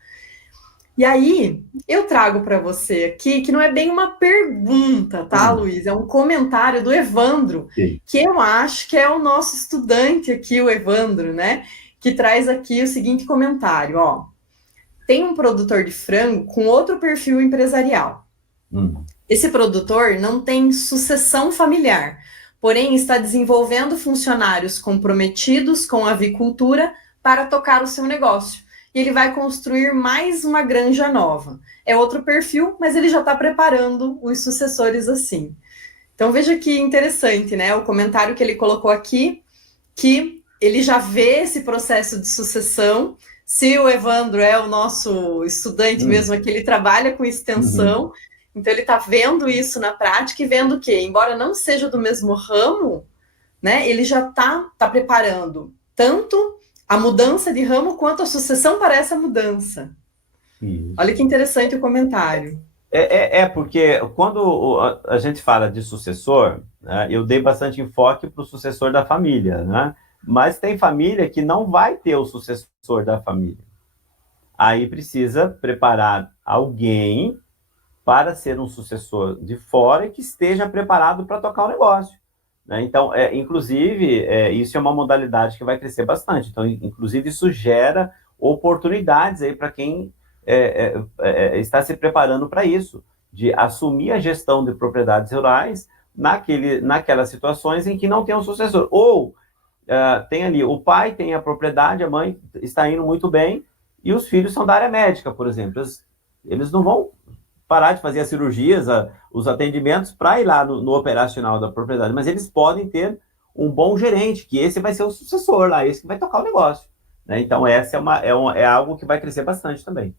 E aí, eu trago para você aqui, que não é bem uma pergunta, tá, Hum, Luiz? É um comentário do Evandro, ok. que eu acho que é o nosso estudante aqui, o Evandro, né? Que traz aqui o seguinte comentário, ó. Tem um produtor de frango com outro perfil empresarial. Hum, Esse produtor não tem sucessão familiar, porém está desenvolvendo funcionários comprometidos com a avicultura para tocar o seu negócio. E ele vai construir mais uma granja nova. É outro perfil, mas ele já está preparando os sucessores assim. Então veja que interessante, né? O comentário que ele colocou aqui, que ele já vê esse processo de sucessão. Se o Evandro é o nosso estudante hum, mesmo aqui, ele trabalha com uhum. extensão, então ele está vendo isso na prática e vendo que, embora não seja do mesmo ramo, né, ele já está preparando tanto a mudança de ramo quanto a sucessão para essa mudança. Olha que Isso. interessante o comentário. Porque quando a gente fala de sucessor, né, eu dei bastante enfoque para o sucessor da família, né? Mas tem família que não vai ter o sucessor da família. Aí precisa preparar alguém para ser um sucessor de fora e que esteja preparado para tocar o negócio, né? Então, inclusive, isso é uma modalidade que vai crescer bastante. Então, inclusive, isso gera oportunidades aí para quem está se preparando para isso, de assumir a gestão de propriedades rurais naquelas situações em que não tem um sucessor. Ou tem ali, o pai tem a propriedade, a mãe está indo muito bem, e os filhos são da área médica, por exemplo. Eles não vão parar de fazer as cirurgias, os atendimentos para ir lá no operacional da propriedade, mas eles podem ter um bom gerente, que esse vai ser o sucessor lá, esse que vai tocar o negócio, né? Então, essa é algo que vai crescer bastante também.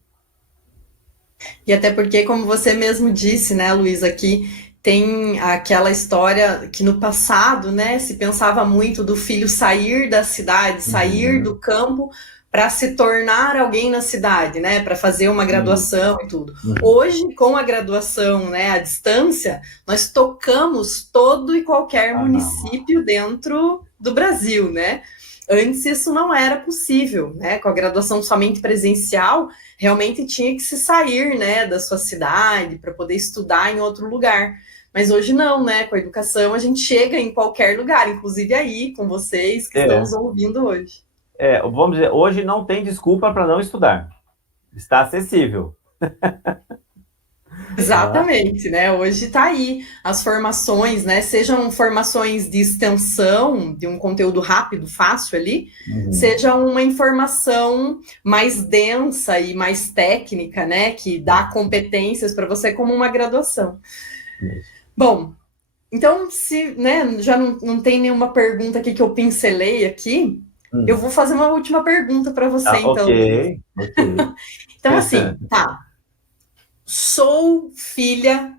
E até porque, como você mesmo disse, né, Luiz, aqui tem aquela história que no passado, né, se pensava muito do filho sair da cidade, sair Uhum. do campo para se tornar alguém na cidade, né, para fazer uma Isso. graduação e tudo. Uhum. Hoje, com a graduação, né, à distância, nós tocamos todo e qualquer Ah, não. município dentro do Brasil, né? Antes isso não era possível, né? Com a graduação somente presencial, realmente tinha que se sair, né, da sua cidade para poder estudar em outro lugar. Mas hoje não, né? Com a educação a gente chega em qualquer lugar, inclusive aí com vocês que estão nos É, ouvindo hoje. vamos dizer, hoje não tem desculpa para não estudar. Está acessível. Tá? Exatamente, né? Hoje está aí as formações, né? Sejam formações de extensão, de um conteúdo rápido, fácil ali, Uhum. seja uma informação mais densa e mais técnica, né? Que dá competências para você como uma graduação. Isso. Bom, então, se né, já não tem nenhuma pergunta aqui que eu pincelei aqui, eu Hum. vou fazer uma última pergunta para você, Ah, ok, então, Luiz. ok. Então, assim, tá. Sou filha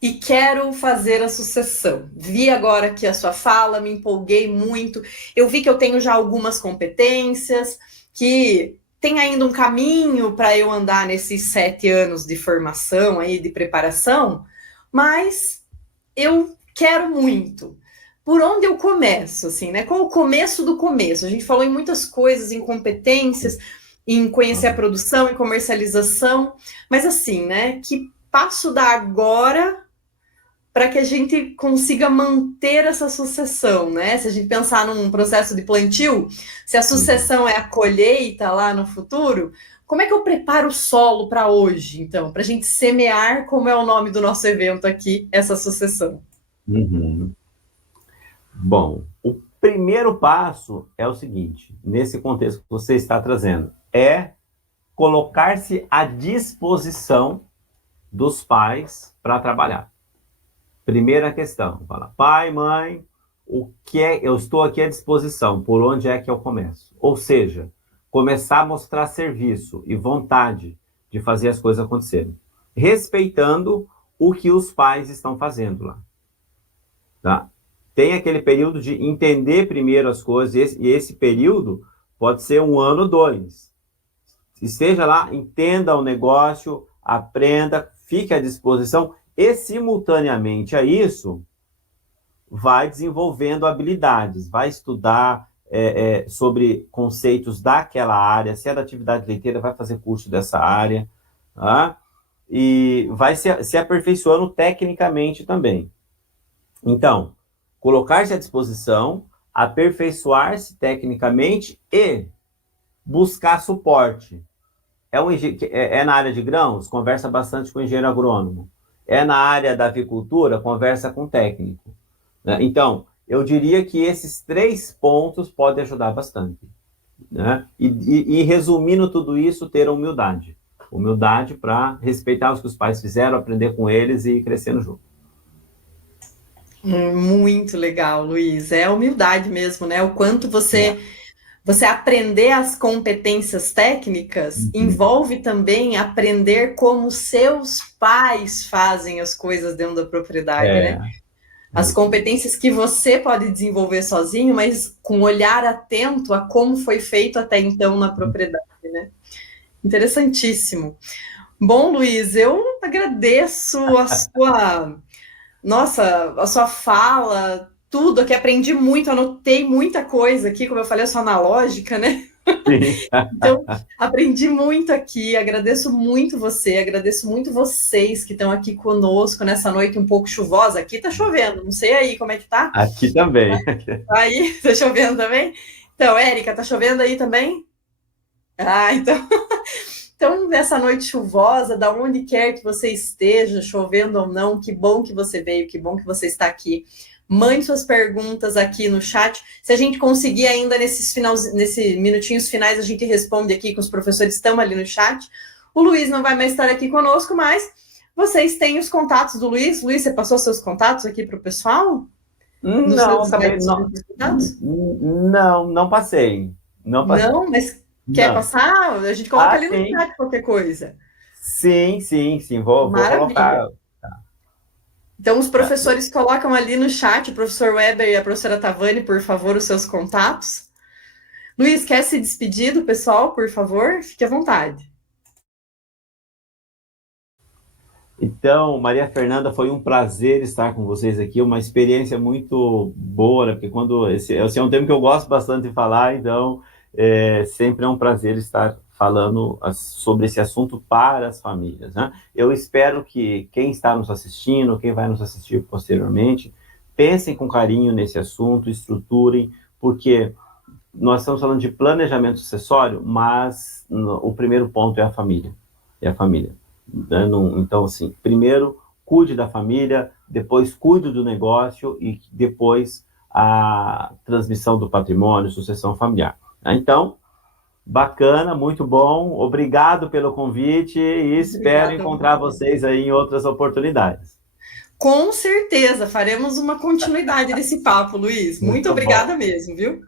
e quero fazer a sucessão. Vi agora aqui a sua fala, me empolguei muito. Eu vi que eu tenho já algumas competências, que tem ainda um caminho para eu andar nesses 7 anos de formação aí, de preparação, mas eu quero muito. Por onde eu começo, assim, né? Qual o começo do começo? A gente falou em muitas coisas, em competências, em conhecer a Uhum. produção, em comercialização, mas assim, né? Que passo dar agora para que a gente consiga manter essa sucessão, né? Se a gente pensar num processo de plantio, se a Uhum. sucessão é a colheita lá no futuro, como é que eu preparo o solo para hoje, então, para a gente semear, como é o nome do nosso evento aqui, essa sucessão? Uhum. Bom, o primeiro passo é o seguinte, nesse contexto que você está trazendo, é colocar-se à disposição dos pais para trabalhar. Primeira questão, fala, pai, mãe, o que é, eu estou aqui à disposição, por onde é que eu começo? Ou seja, começar a mostrar serviço e vontade de fazer as coisas acontecerem, respeitando o que os pais estão fazendo lá, tá? Tem aquele período de entender primeiro as coisas, e esse período pode ser 1 ano, 2. Esteja lá, entenda o negócio, aprenda, fique à disposição, e simultaneamente a isso, vai desenvolvendo habilidades, vai estudar sobre conceitos daquela área, se é da atividade leiteira, vai fazer curso dessa área, tá? E vai se aperfeiçoando tecnicamente também. Então, colocar-se à disposição, aperfeiçoar-se tecnicamente e buscar suporte. É na área de grãos, conversa bastante com o engenheiro agrônomo. É na área da avicultura, conversa com o técnico. Né? Então, eu diria que esses 3 pontos podem ajudar bastante. Né? E resumindo tudo isso, ter humildade. Humildade para respeitar os que os pais fizeram, aprender com eles e ir crescendo junto. Muito legal, Luiz. É a humildade mesmo, né? O quanto É. você aprender as competências técnicas Uhum. envolve também aprender como seus pais fazem as coisas dentro da propriedade, É, né? é As isso mesmo. competências que você pode desenvolver sozinho, mas com um olhar atento a como foi feito até então na propriedade, né? Interessantíssimo. Bom, Luiz, eu agradeço a sua fala, tudo aqui, aprendi muito, anotei muita coisa aqui, como eu falei, eu sou analógica, né? Sim. Então, aprendi muito aqui, agradeço muito você, agradeço muito vocês que estão aqui conosco nessa noite um pouco chuvosa. Aqui tá chovendo, não sei aí como é que tá. Aqui também. Aí, tá chovendo também? Então, Érica, tá chovendo aí também? Ah, então. Então, nessa noite chuvosa, da onde quer que você esteja, chovendo ou não, que bom que você veio, que bom que você está aqui. Mande suas perguntas aqui no chat. Se a gente conseguir ainda nesses minutinhos finais, a gente responde aqui com os professores que estão ali no chat. O Luiz não vai mais estar aqui conosco, mas vocês têm os contatos do Luiz. Luiz, você passou seus contatos aqui para o pessoal? Nos Não, seus acabei. slides Não, dos contatos? não, não passei. Não passei. Não, mas quer Não. passar? A gente coloca Ah, ali no sim. chat qualquer coisa. Sim, sim, sim. Vou Maravilha. colocar. Então, os Tá. professores colocam ali no chat, o professor Weber e a professora Tavani, por favor, os seus contatos. Luiz, quer se despedir do pessoal, por favor? Fique à vontade. Então, Maria Fernanda, foi um prazer estar com vocês aqui, uma experiência muito boa, né? Porque esse é um tema que eu gosto bastante de falar, então sempre é um prazer estar falando sobre esse assunto para as famílias, né? Eu espero que quem está nos assistindo, quem vai nos assistir posteriormente, pensem com carinho nesse assunto, estruturem, porque nós estamos falando de planejamento sucessório, mas o primeiro ponto é a família. É a família. né? Então, assim, primeiro cuide da família, depois cuide do negócio e depois a transmissão do patrimônio, sucessão familiar. Então, bacana, muito bom. Obrigado pelo convite e espero Obrigada a encontrar você. vocês aí em outras oportunidades. Com certeza, faremos uma continuidade desse papo, Luiz. Muito Muito bom. obrigada mesmo, viu?